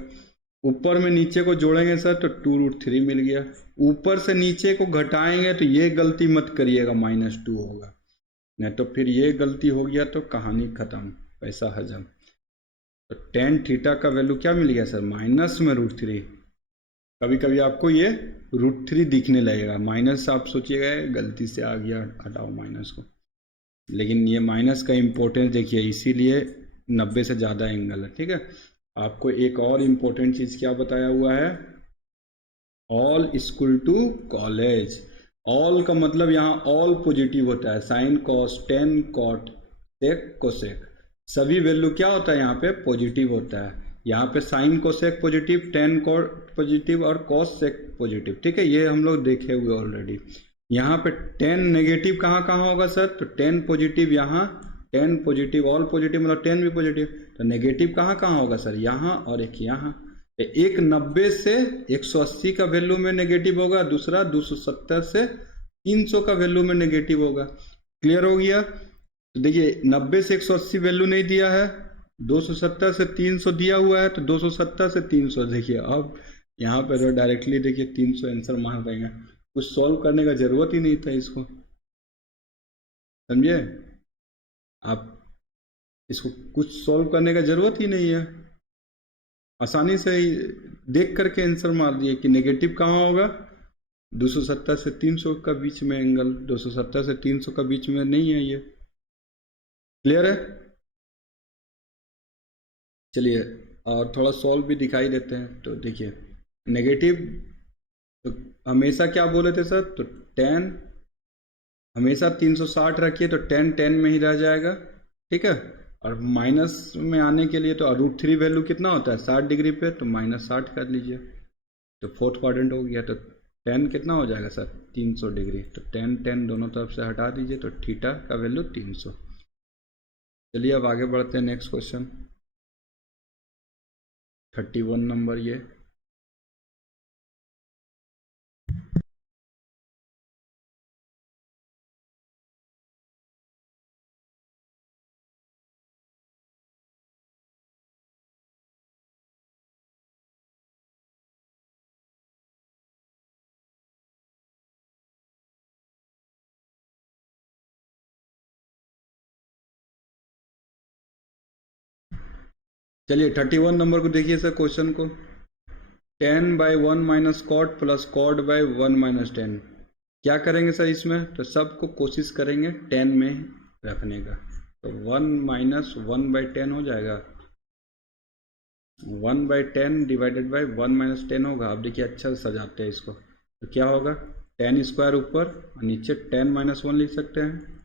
ऊपर में नीचे को जोड़ेंगे सर तो 2√3 मिल गया। ऊपर से नीचे को घटाएंगे तो ये गलती मत करिएगा, -2 होगा, नहीं तो फिर ये गलती हो गया तो कहानी खत्म, पैसा हजम। तो tan थीटा का वैल्यू क्या मिल गया सर, माइनस में √3। कभी कभी आपको ये √3 दिखने लगेगा, माइनस आप सोचिएगा गलती से आ गया, हटाओ माइनस को। लेकिन ये माइनस का इम्पोर्टेंस देखिए, इसीलिए 90 से ज़्यादा एंगल है, ठीक है। आपको एक और इम्पोर्टेंट चीज़ क्या बताया हुआ है, all school to college. All का मतलब यहाँ ऑल पॉजिटिव होता है, sine cos tan cot sec cosec, सभी वैल्यू क्या होता है यहाँ पे पॉजिटिव होता है। यहाँ पे sine cosec positive, tan cot positive और कॉस सेक पॉजिटिव, ठीक है, ये हम लोग देखे हुए ऑलरेडी। यहाँ पे 10 नेगेटिव कहाँ कहाँ होगा सर, तो 10 पॉजिटिव यहाँ, 10 पॉजिटिव, ऑल पॉजिटिव मतलब 10 भी पॉजिटिव, तो नेगेटिव कहाँ कहाँ होगा सर, यहाँ और एक यहाँ। एक 90 से 180 का वैल्यू में नेगेटिव होगा, दूसरा 270 से 300 का वैल्यू में नेगेटिव होगा। क्लियर हो गया। तो देखिए 90 से 180 वैल्यू नहीं दिया है, 270 से 300 दिया हुआ है, तो 270 से 300 देखिए। अब यहाँ पर तो डायरेक्टली देखिए 300 आंसर मार देंगे, कुछ सॉल्व करने का जरूरत ही नहीं था इसको, समझे आप, इसको कुछ सॉल्व करने का जरूरत ही नहीं है, आसानी से ही देख करके आंसर मार दिए कि नेगेटिव कहाँ होगा, 270 से 300 का बीच में एंगल, 270 से 300 का बीच में नहीं है ये। क्लियर है। चलिए और थोड़ा सॉल्व भी दिखाई देते हैं। तो देखिए नेगेटिव तो हमेशा क्या बोले थे सर, तो 10 हमेशा 360 रखिए तो 10 10 में ही रह जाएगा, ठीक है। और माइनस में आने के लिए तो √3 वैल्यू कितना होता है 60 डिग्री पे, तो -60 कर लीजिए, तो 4th क्वाड्रेंट हो गया। तो 10 कितना हो जाएगा सर 300 डिग्री, तो 10 10 दोनों तरफ से हटा दीजिए, तो थीटा का वैल्यू 300। चलिए अब आगे बढ़ते हैं, नेक्स्ट क्वेश्चन 31 नंबर ये। चलिए 31 नंबर को देखिए सर क्वेश्चन को, 10/1 - cot प्लस cot/1 - 10 क्या करेंगे सर इसमें, तो सबको कोशिश करेंगे 10 में रखने का। तो 1 माइनस 1/10 हो जाएगा, 1/10 डिवाइडेड बाई 1 माइनस 10 होगा। अब देखिए अच्छा से सजाते हैं इसको, तो क्या होगा 10 स्क्वायर ऊपर और नीचे 10 माइनस 1 लिख सकते हैं,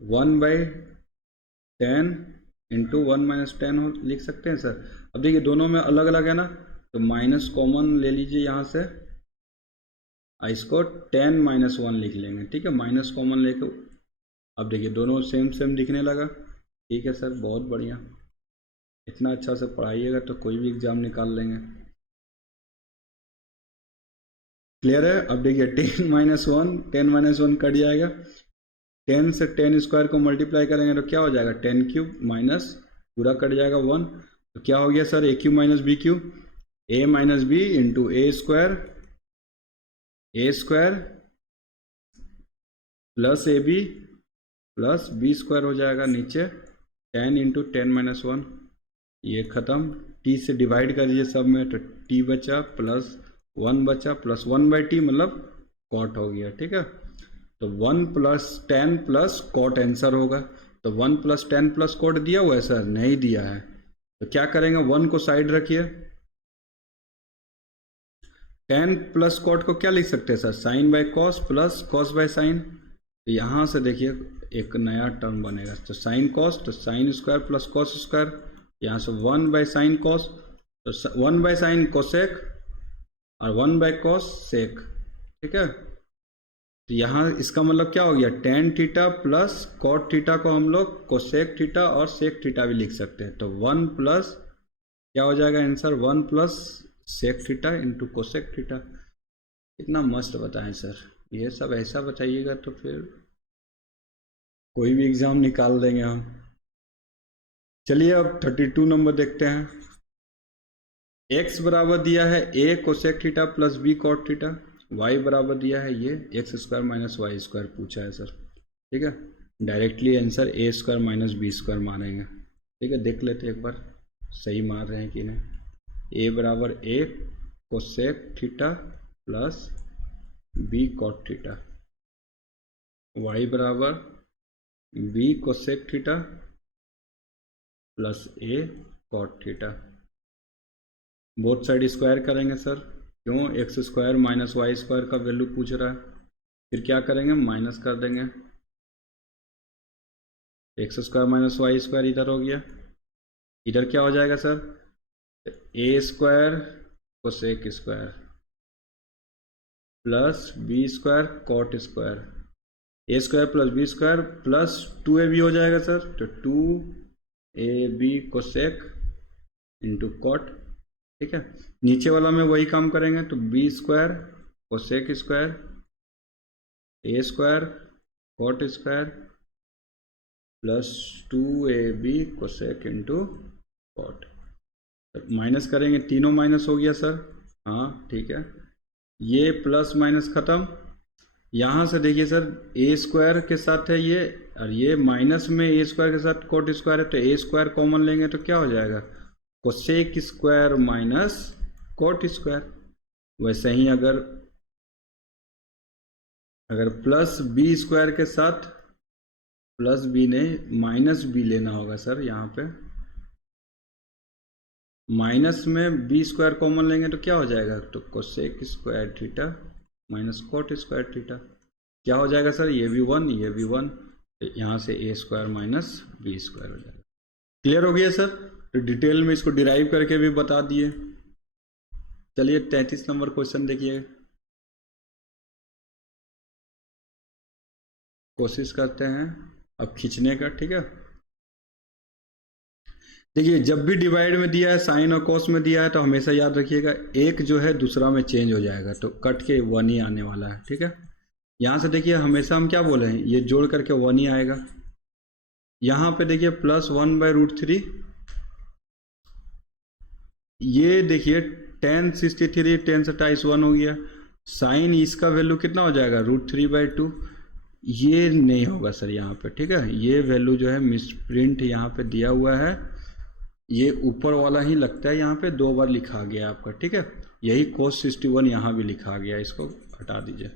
1/10 इंटू 1 माइनस 10 लिख सकते हैं सर। अब देखिए दोनों में अलग अलग है ना, तो माइनस कॉमन ले लीजिए यहाँ से, इसको 10 माइनस 1 लिख लेंगे, ठीक है, माइनस कॉमन लेके। अब देखिए दोनों सेम सेम दिखने लगा, ठीक है सर, बहुत बढ़िया। इतना अच्छा से पढ़ाइएगा तो कोई भी एग्जाम निकाल लेंगे। क्लियर है। अब देखिए 10 माइनस 1 कट जाएगा, 10 से 10 स्क्वायर को मल्टीप्लाई करेंगे तो क्या हो जाएगा 10 क्यूब माइनस पूरा कट जाएगा 1, तो क्या हो गया sir a cube minus B cube, a minus B into A square plus A B plus B square हो जाएगा नीचे 10 इंटू 10 माइनस 1, ये खत्म। t से डिवाइड कर दीजिए सब में, तो t बचा प्लस 1 बचा प्लस 1/t मतलब कॉट हो गया, ठीक है। तो 1 प्लस 10 प्लस कॉट आंसर होगा। तो 1 प्लस 10 प्लस कॉट दिया हुआ है सर, नहीं दिया है, तो क्या करेंगे 1 को साइड रखिए, 10 प्लस कॉट को क्या लिख सकते हैं sir, sine by cos plus cos by sine. तो यहाँ से देखिए एक नया टर्म बनेगा, तो साइन कॉस, तो sine square plus cos square, यहाँ से 1 बाय साइन कॉस, तो 1 बाय साइन कोसेक और 1 बाय कॉस सेक, ठीक है। तो यहाँ इसका मतलब क्या हो गया tan theta plus cot theta को हम लोग कोसेक थीटा और सेक थीटा भी लिख सकते हैं। तो 1 प्लस क्या हो जाएगा answer, 1 plus sec theta into cosec theta. कितना मस्त बताएं सर, ये सब ऐसा बताइएगा तो फिर कोई भी एग्जाम निकाल देंगे हम। चलिए अब 32 नंबर देखते हैं। x बराबर दिया है a cosec theta plus b cot theta, y बराबर दिया है ये x square minus Y square पूछा है सर, ठीक है। Directly answer a square minus B square मारेंगे, ठीक है। देख लेते एक बार सही मार रहे हैं कि नहीं। a बराबर a cosec theta plus b cot theta, y बराबर b cosec theta plus a cot theta. Both side square करेंगे सर, क्यों, x square minus Y square का वैल्यू पूछ रहा है। फिर क्या करेंगे माइनस कर देंगे, x square minus Y square इधर हो गया, इधर क्या हो जाएगा sir, A square cosec square plus B square cot square, A square plus B square plus 2ab हो जाएगा सर, तो 2ab कोसेक इंटू कॉट, ठीक है। नीचे वाला में वही काम करेंगे, तो B square cosec square A square cot square plus 2ab cosec into cot. Minus करेंगे, तीनों माइनस हो गया सर, हाँ ठीक है। ये प्लस माइनस खत्म। यहाँ से देखिए सर ए स्क्वायर के साथ है ये, और ये माइनस में ए स्क्वायर के साथ कॉट स्क्वायर है, तो ए स्क्वायर कॉमन लेंगे तो क्या हो जाएगा cosec square minus cot square. वैसे ही अगर प्लस बी स्क्वायर के साथ प्लस बी नहीं माइनस बी लेना होगा सर, यहाँ पे माइनस में बी स्क्वायर कॉमन लेंगे तो क्या हो जाएगा, तो cosec square theta minus cot square theta. क्या हो जाएगा सर, ये भी 1 ये भी 1, तो यहाँ से ए स्क्वायर माइनस बी स्क्वायर हो जाएगा। क्लियर हो गया सर, तो डिटेल में इसको डिराइव करके भी बता दिए। चलिए 33 नंबर क्वेश्चन देखिए, कोशिश करते हैं अब खींचने का, ठीक है। देखिए जब भी डिवाइड में दिया है साइन और कॉस में दिया है, तो हमेशा याद रखिएगा एक जो है दूसरा में चेंज हो जाएगा, तो कट के 1 ही आने वाला है, ठीक है। यहाँ से देखिए हमेशा हम क्या बोले हैं, ये जोड़ करके 1 ही आएगा। यहाँ पे देखिए प्लस 1/√3, ये देखिए tan 63 tan 27 1 हो गया। साइन इसका वैल्यू कितना हो जाएगा √3/2, ये नहीं होगा सर यहाँ पे, ठीक है। ये वैल्यू जो है मिसप्रिंट यहाँ पे दिया हुआ है, ये ऊपर वाला ही लगता है, यहाँ पे 2 बार लिखा गया आपका, ठीक है। यही cos 61 यहाँ भी लिखा गया, इसको हटा दीजिए।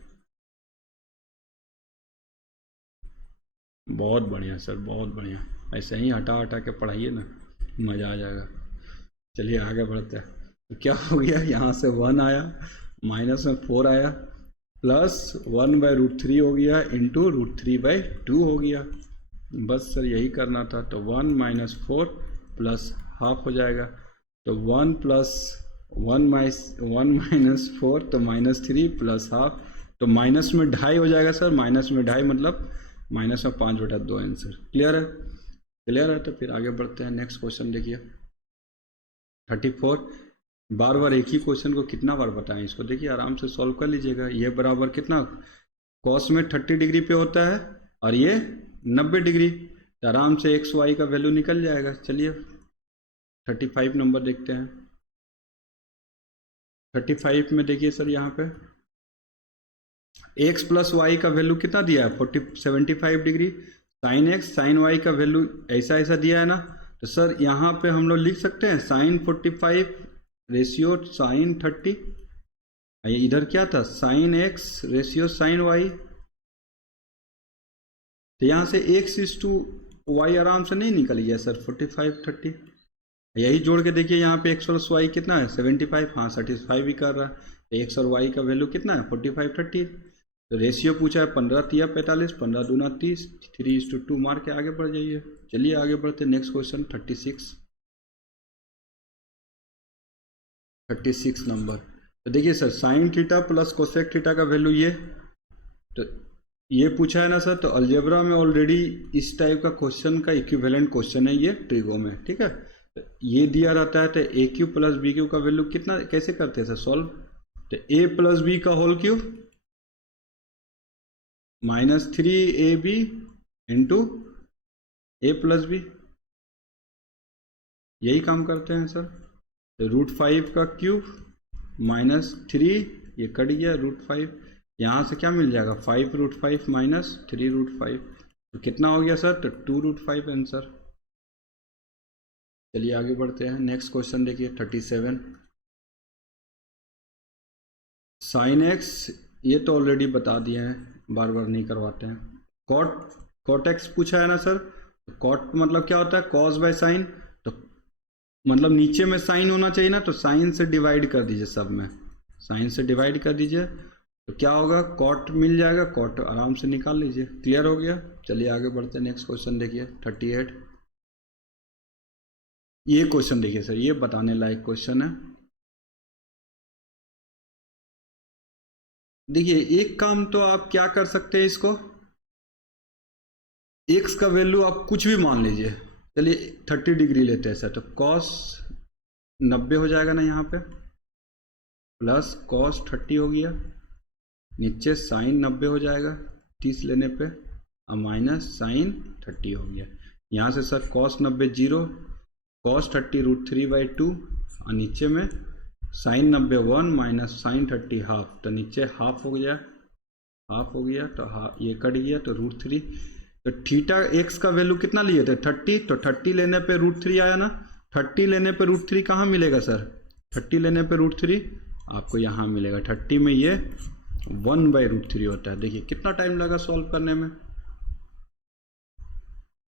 बहुत बढ़िया सर, बहुत बढ़िया। ऐसे ही हटा हटा के पढ़ाइए ना, मज़ा आ जाएगा। चलिए आगे बढ़ते हैं। तो क्या हो गया, यहाँ से 1 आया, माइनस में 4 आया, प्लस 1/√3 हो गया, इंटू √3/2 हो गया। बस सर यही करना था। तो 1 - 4 प्लस हाफ हो जाएगा। तो 1 + 1 - 4 तो -3 प्लस हाफ, तो माइनस में 2.5 हो जाएगा सर। माइनस में 2.5 मतलब माइनस में 5/2 आंसर। क्लियर है? क्लियर है। तो फिर आगे बढ़ते हैं। नेक्स्ट क्वेश्चन देखिए 34। बार बार एक ही क्वेश्चन को कितना बार बताएं, इसको देखिए आराम से सॉल्व कर लीजिएगा। ये बराबर कितना, कॉस में 30 डिग्री पे होता है और ये 90 डिग्री, तो आराम से एक्स वाई का वैल्यू निकल जाएगा। चलिए 35 नंबर देखते हैं। 35 में देखिए सर, यहाँ पे x प्लस वाई का वैल्यू कितना दिया है, 75 degree. Sine X sine Y का वैल्यू ऐसा ऐसा दिया है ना, तो सर यहाँ पे हम लोग लिख सकते हैं साइन 45 रेशियो साइन 30। ये इधर क्या था, sine X ratio sine Y. तो यहाँ से x/y आराम से नहीं निकल गया सर, 45 30। यही जोड़ के देखिए, यहाँ पे x प्लस वाई कितना है, 75। हाँ 35 ही कर रहा है। x और y का वैल्यू कितना है, 45 30। तो रेशियो पूछा है 15 3 45, 15 दूना 30, 3:2 मार के आगे बढ़ जाइए। चलिए आगे बढ़ते नेक्स्ट क्वेश्चन 36 नंबर। तो देखिए sir, sine theta plus cosec theta का वैल्यू ये, तो ये पूछा है ना सर। तो अलजेब्रा में ऑलरेडी इस टाइप का क्वेश्चन का इक्विवेलेंट क्वेश्चन है ये ट्रिगो में, ठीक है। तो ये दिया रहता है, तो AQ प्लस BQ का वैल्यू कितना, कैसे करते हैं सर सॉल्व। तो A + B का होल क्यूब -3AB इंटू A + B, यही काम करते हैं सर। तो √5 का क्यूब -3, ये कट गया √5, यहाँ से क्या मिल जाएगा 5√5 - 3√5, तो कितना हो गया सर, तो 2√5 आंसर। चलिए आगे बढ़ते हैं। नेक्स्ट क्वेश्चन देखिए 37। साइन एक्स ये तो ऑलरेडी बता दिए हैं, बार बार नहीं करवाते हैं। कॉट एक्स पूछा है ना सर। कॉट मतलब क्या होता है, कॉस बाय साइन। तो मतलब नीचे में साइन होना चाहिए ना, तो साइन से डिवाइड कर दीजिए, सब में साइन से डिवाइड कर दीजिए, तो क्या होगा, कॉट मिल जाएगा। कॉट आराम से निकाल लीजिए। क्लियर हो गया। चलिए आगे बढ़ते हैं। नेक्स्ट क्वेश्चन देखिए 38। ये क्वेश्चन देखिए सर, ये बताने लायक क्वेश्चन है। देखिए एक काम तो आप क्या कर सकते हैं, इसको x का वैल्यू आप कुछ भी मान लीजिए। चलिए 30 डिग्री लेते हैं सर, तो cos 90 हो जाएगा ना यहाँ पे, प्लस cos 30 हो गया, नीचे साइन 90 हो जाएगा 30 लेने पे, और माइनस साइन 30 हो गया। यहाँ से सर cos 90 0, cos 30 √3/2, और नीचे में साइन 90 1 माइनस साइन 30 हाफ, तो नीचे हाफ हो गया, हाफ हो गया, तो ये कट गया, तो √3। तो थीटा एक्स का वैल्यू कितना लिए थे 30, तो 30 लेने पे √3 आया ना। 30 लेने पे √3 कहाँ मिलेगा सर, 30 लेने पे √3 आपको यहाँ मिलेगा। 30 में ये 1/√3 होता है। देखिए कितना टाइम लगा सॉल्व करने में,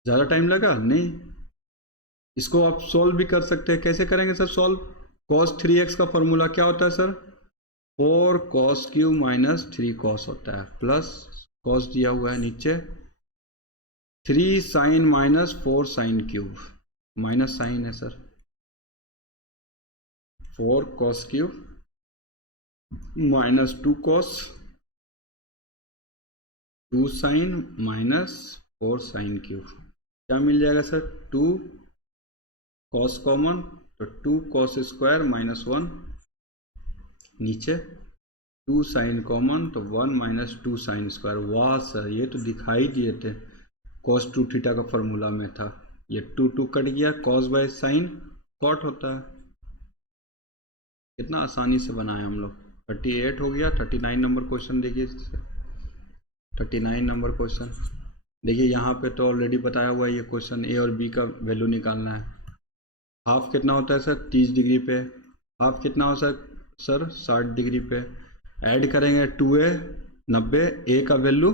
ज़्यादा टाइम लगा नहीं। इसको आप सॉल्व भी कर सकते हैं। कैसे करेंगे सर सॉल्व, cos 3x का फॉर्मूला क्या होता है सर, 4 cos³ - 3 cos होता है, प्लस cos दिया हुआ है नीचे, 3 sin - 4 sin³, माइनस साइन है sir, 4 cos³ - 2 cos, 2 sin - 4 sin³, क्या मिल जाएगा सर, 2 cos कॉमन, तो 2 cos² - 1, नीचे 2 sin कॉमन, तो 1 - 2 sin²। वाह सर, ये तो दिखाई दिए थे, cos 2 थीटा का फॉर्मूला में था। ये 2 कट गया, cos बाय साइन कॉट होता है। कितना आसानी से बनाए हम लोग। 38 हो गया। 39 नंबर क्वेश्चन देखिए। 39 नंबर क्वेश्चन देखिए, यहाँ पे तो ऑलरेडी बताया हुआ है ये क्वेश्चन, ए और बी का वैल्यू निकालना है। हाफ कितना होता है सर 30 डिग्री पे, हाफ कितना हो सर 60 डिग्री पे, ऐड करेंगे 2a 90, a का वैल्यू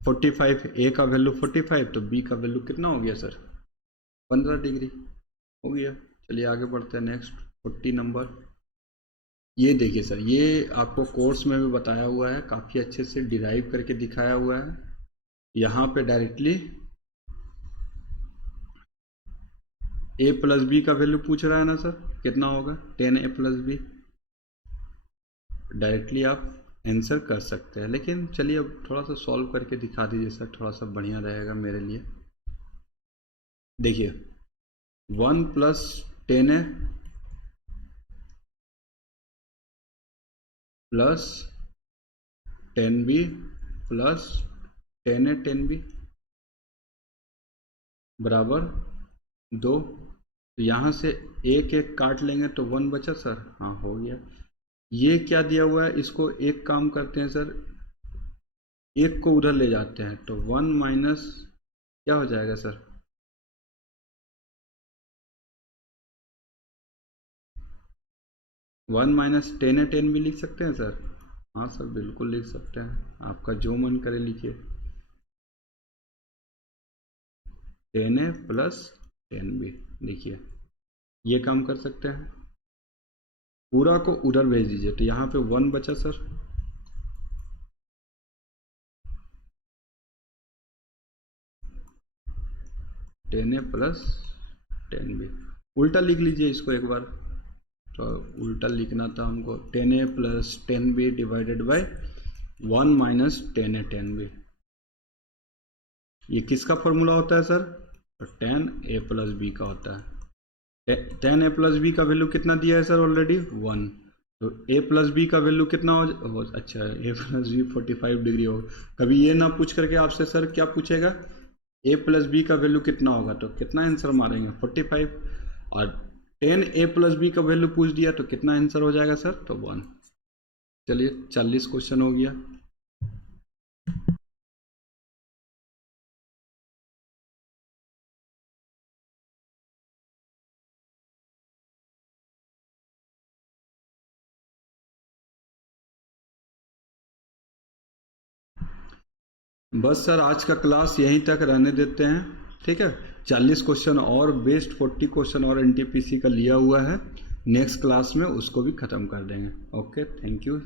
45, a का वैल्यू 45, तो b का वैल्यू कितना हो गया सर 15 डिग्री हो गया। चलिए आगे बढ़ते हैं नेक्स्ट 40 नंबर। ये देखिए सर, ये आपको कोर्स में भी बताया हुआ है, काफ़ी अच्छे से डिराइव करके दिखाया हुआ है। यहाँ पे डायरेक्टली a प्लस बी का वैल्यू पूछ रहा है ना सर, कितना होगा 10a प्लस बी। डायरेक्टली आप आंसर कर सकते हैं, लेकिन चलिए अब थोड़ा सा सॉल्व करके दिखा दीजिए सर, थोड़ा सा बढ़िया रहेगा मेरे लिए। देखिए 1 plus 10a plus 10b plus 10a 10b बराबर 2। तो यहाँ से एक एक काट लेंगे तो 1 बचा सर, हाँ हो गया। ये क्या दिया हुआ है, इसको एक काम करते हैं सर, एक को उधर ले जाते हैं, तो 1 माइनस क्या हो जाएगा सर 1 माइनस 10a 10 भी लिख सकते हैं सर। हाँ सर बिल्कुल लिख सकते हैं, आपका जो मन करे लिखिए। 10a प्लस 10b, देखिए ये काम कर सकते हैं, पूरा को उधर भेज दीजिए, तो यहाँ पे 1 बचा सर, टेन ए प्लस 10b। उल्टा लिख लीजिए इसको एक बार, तो उल्टा लिखना था हमको, 10a plus 10b divided by 1 minus 10a 10b। ये किसका फॉर्मूला होता है सर, तो 10a प्लस बी का होता है। 10a प्लस बी का वैल्यू कितना दिया है सर ऑलरेडी 1, तो a प्लस बी का वैल्यू कितना हो अच्छा a प्लस बी 45 डिग्री हो। कभी ये ना पूछ करके आपसे सर क्या पूछेगा a प्लस बी का वैल्यू कितना होगा, तो कितना आंसर मारेंगे 45, और 10a प्लस बी का वैल्यू पूछ दिया तो कितना आंसर हो जाएगा सर, तो 1। चलिए 40 क्वेश्चन हो गया। बस सर आज का क्लास यहीं तक रहने देते हैं, ठीक है। 40 क्वेश्चन और बेस्ट 40 क्वेश्चन और एनटीपीसी का लिया हुआ है, नेक्स्ट क्लास में उसको भी ख़त्म कर देंगे। Okay, thank you.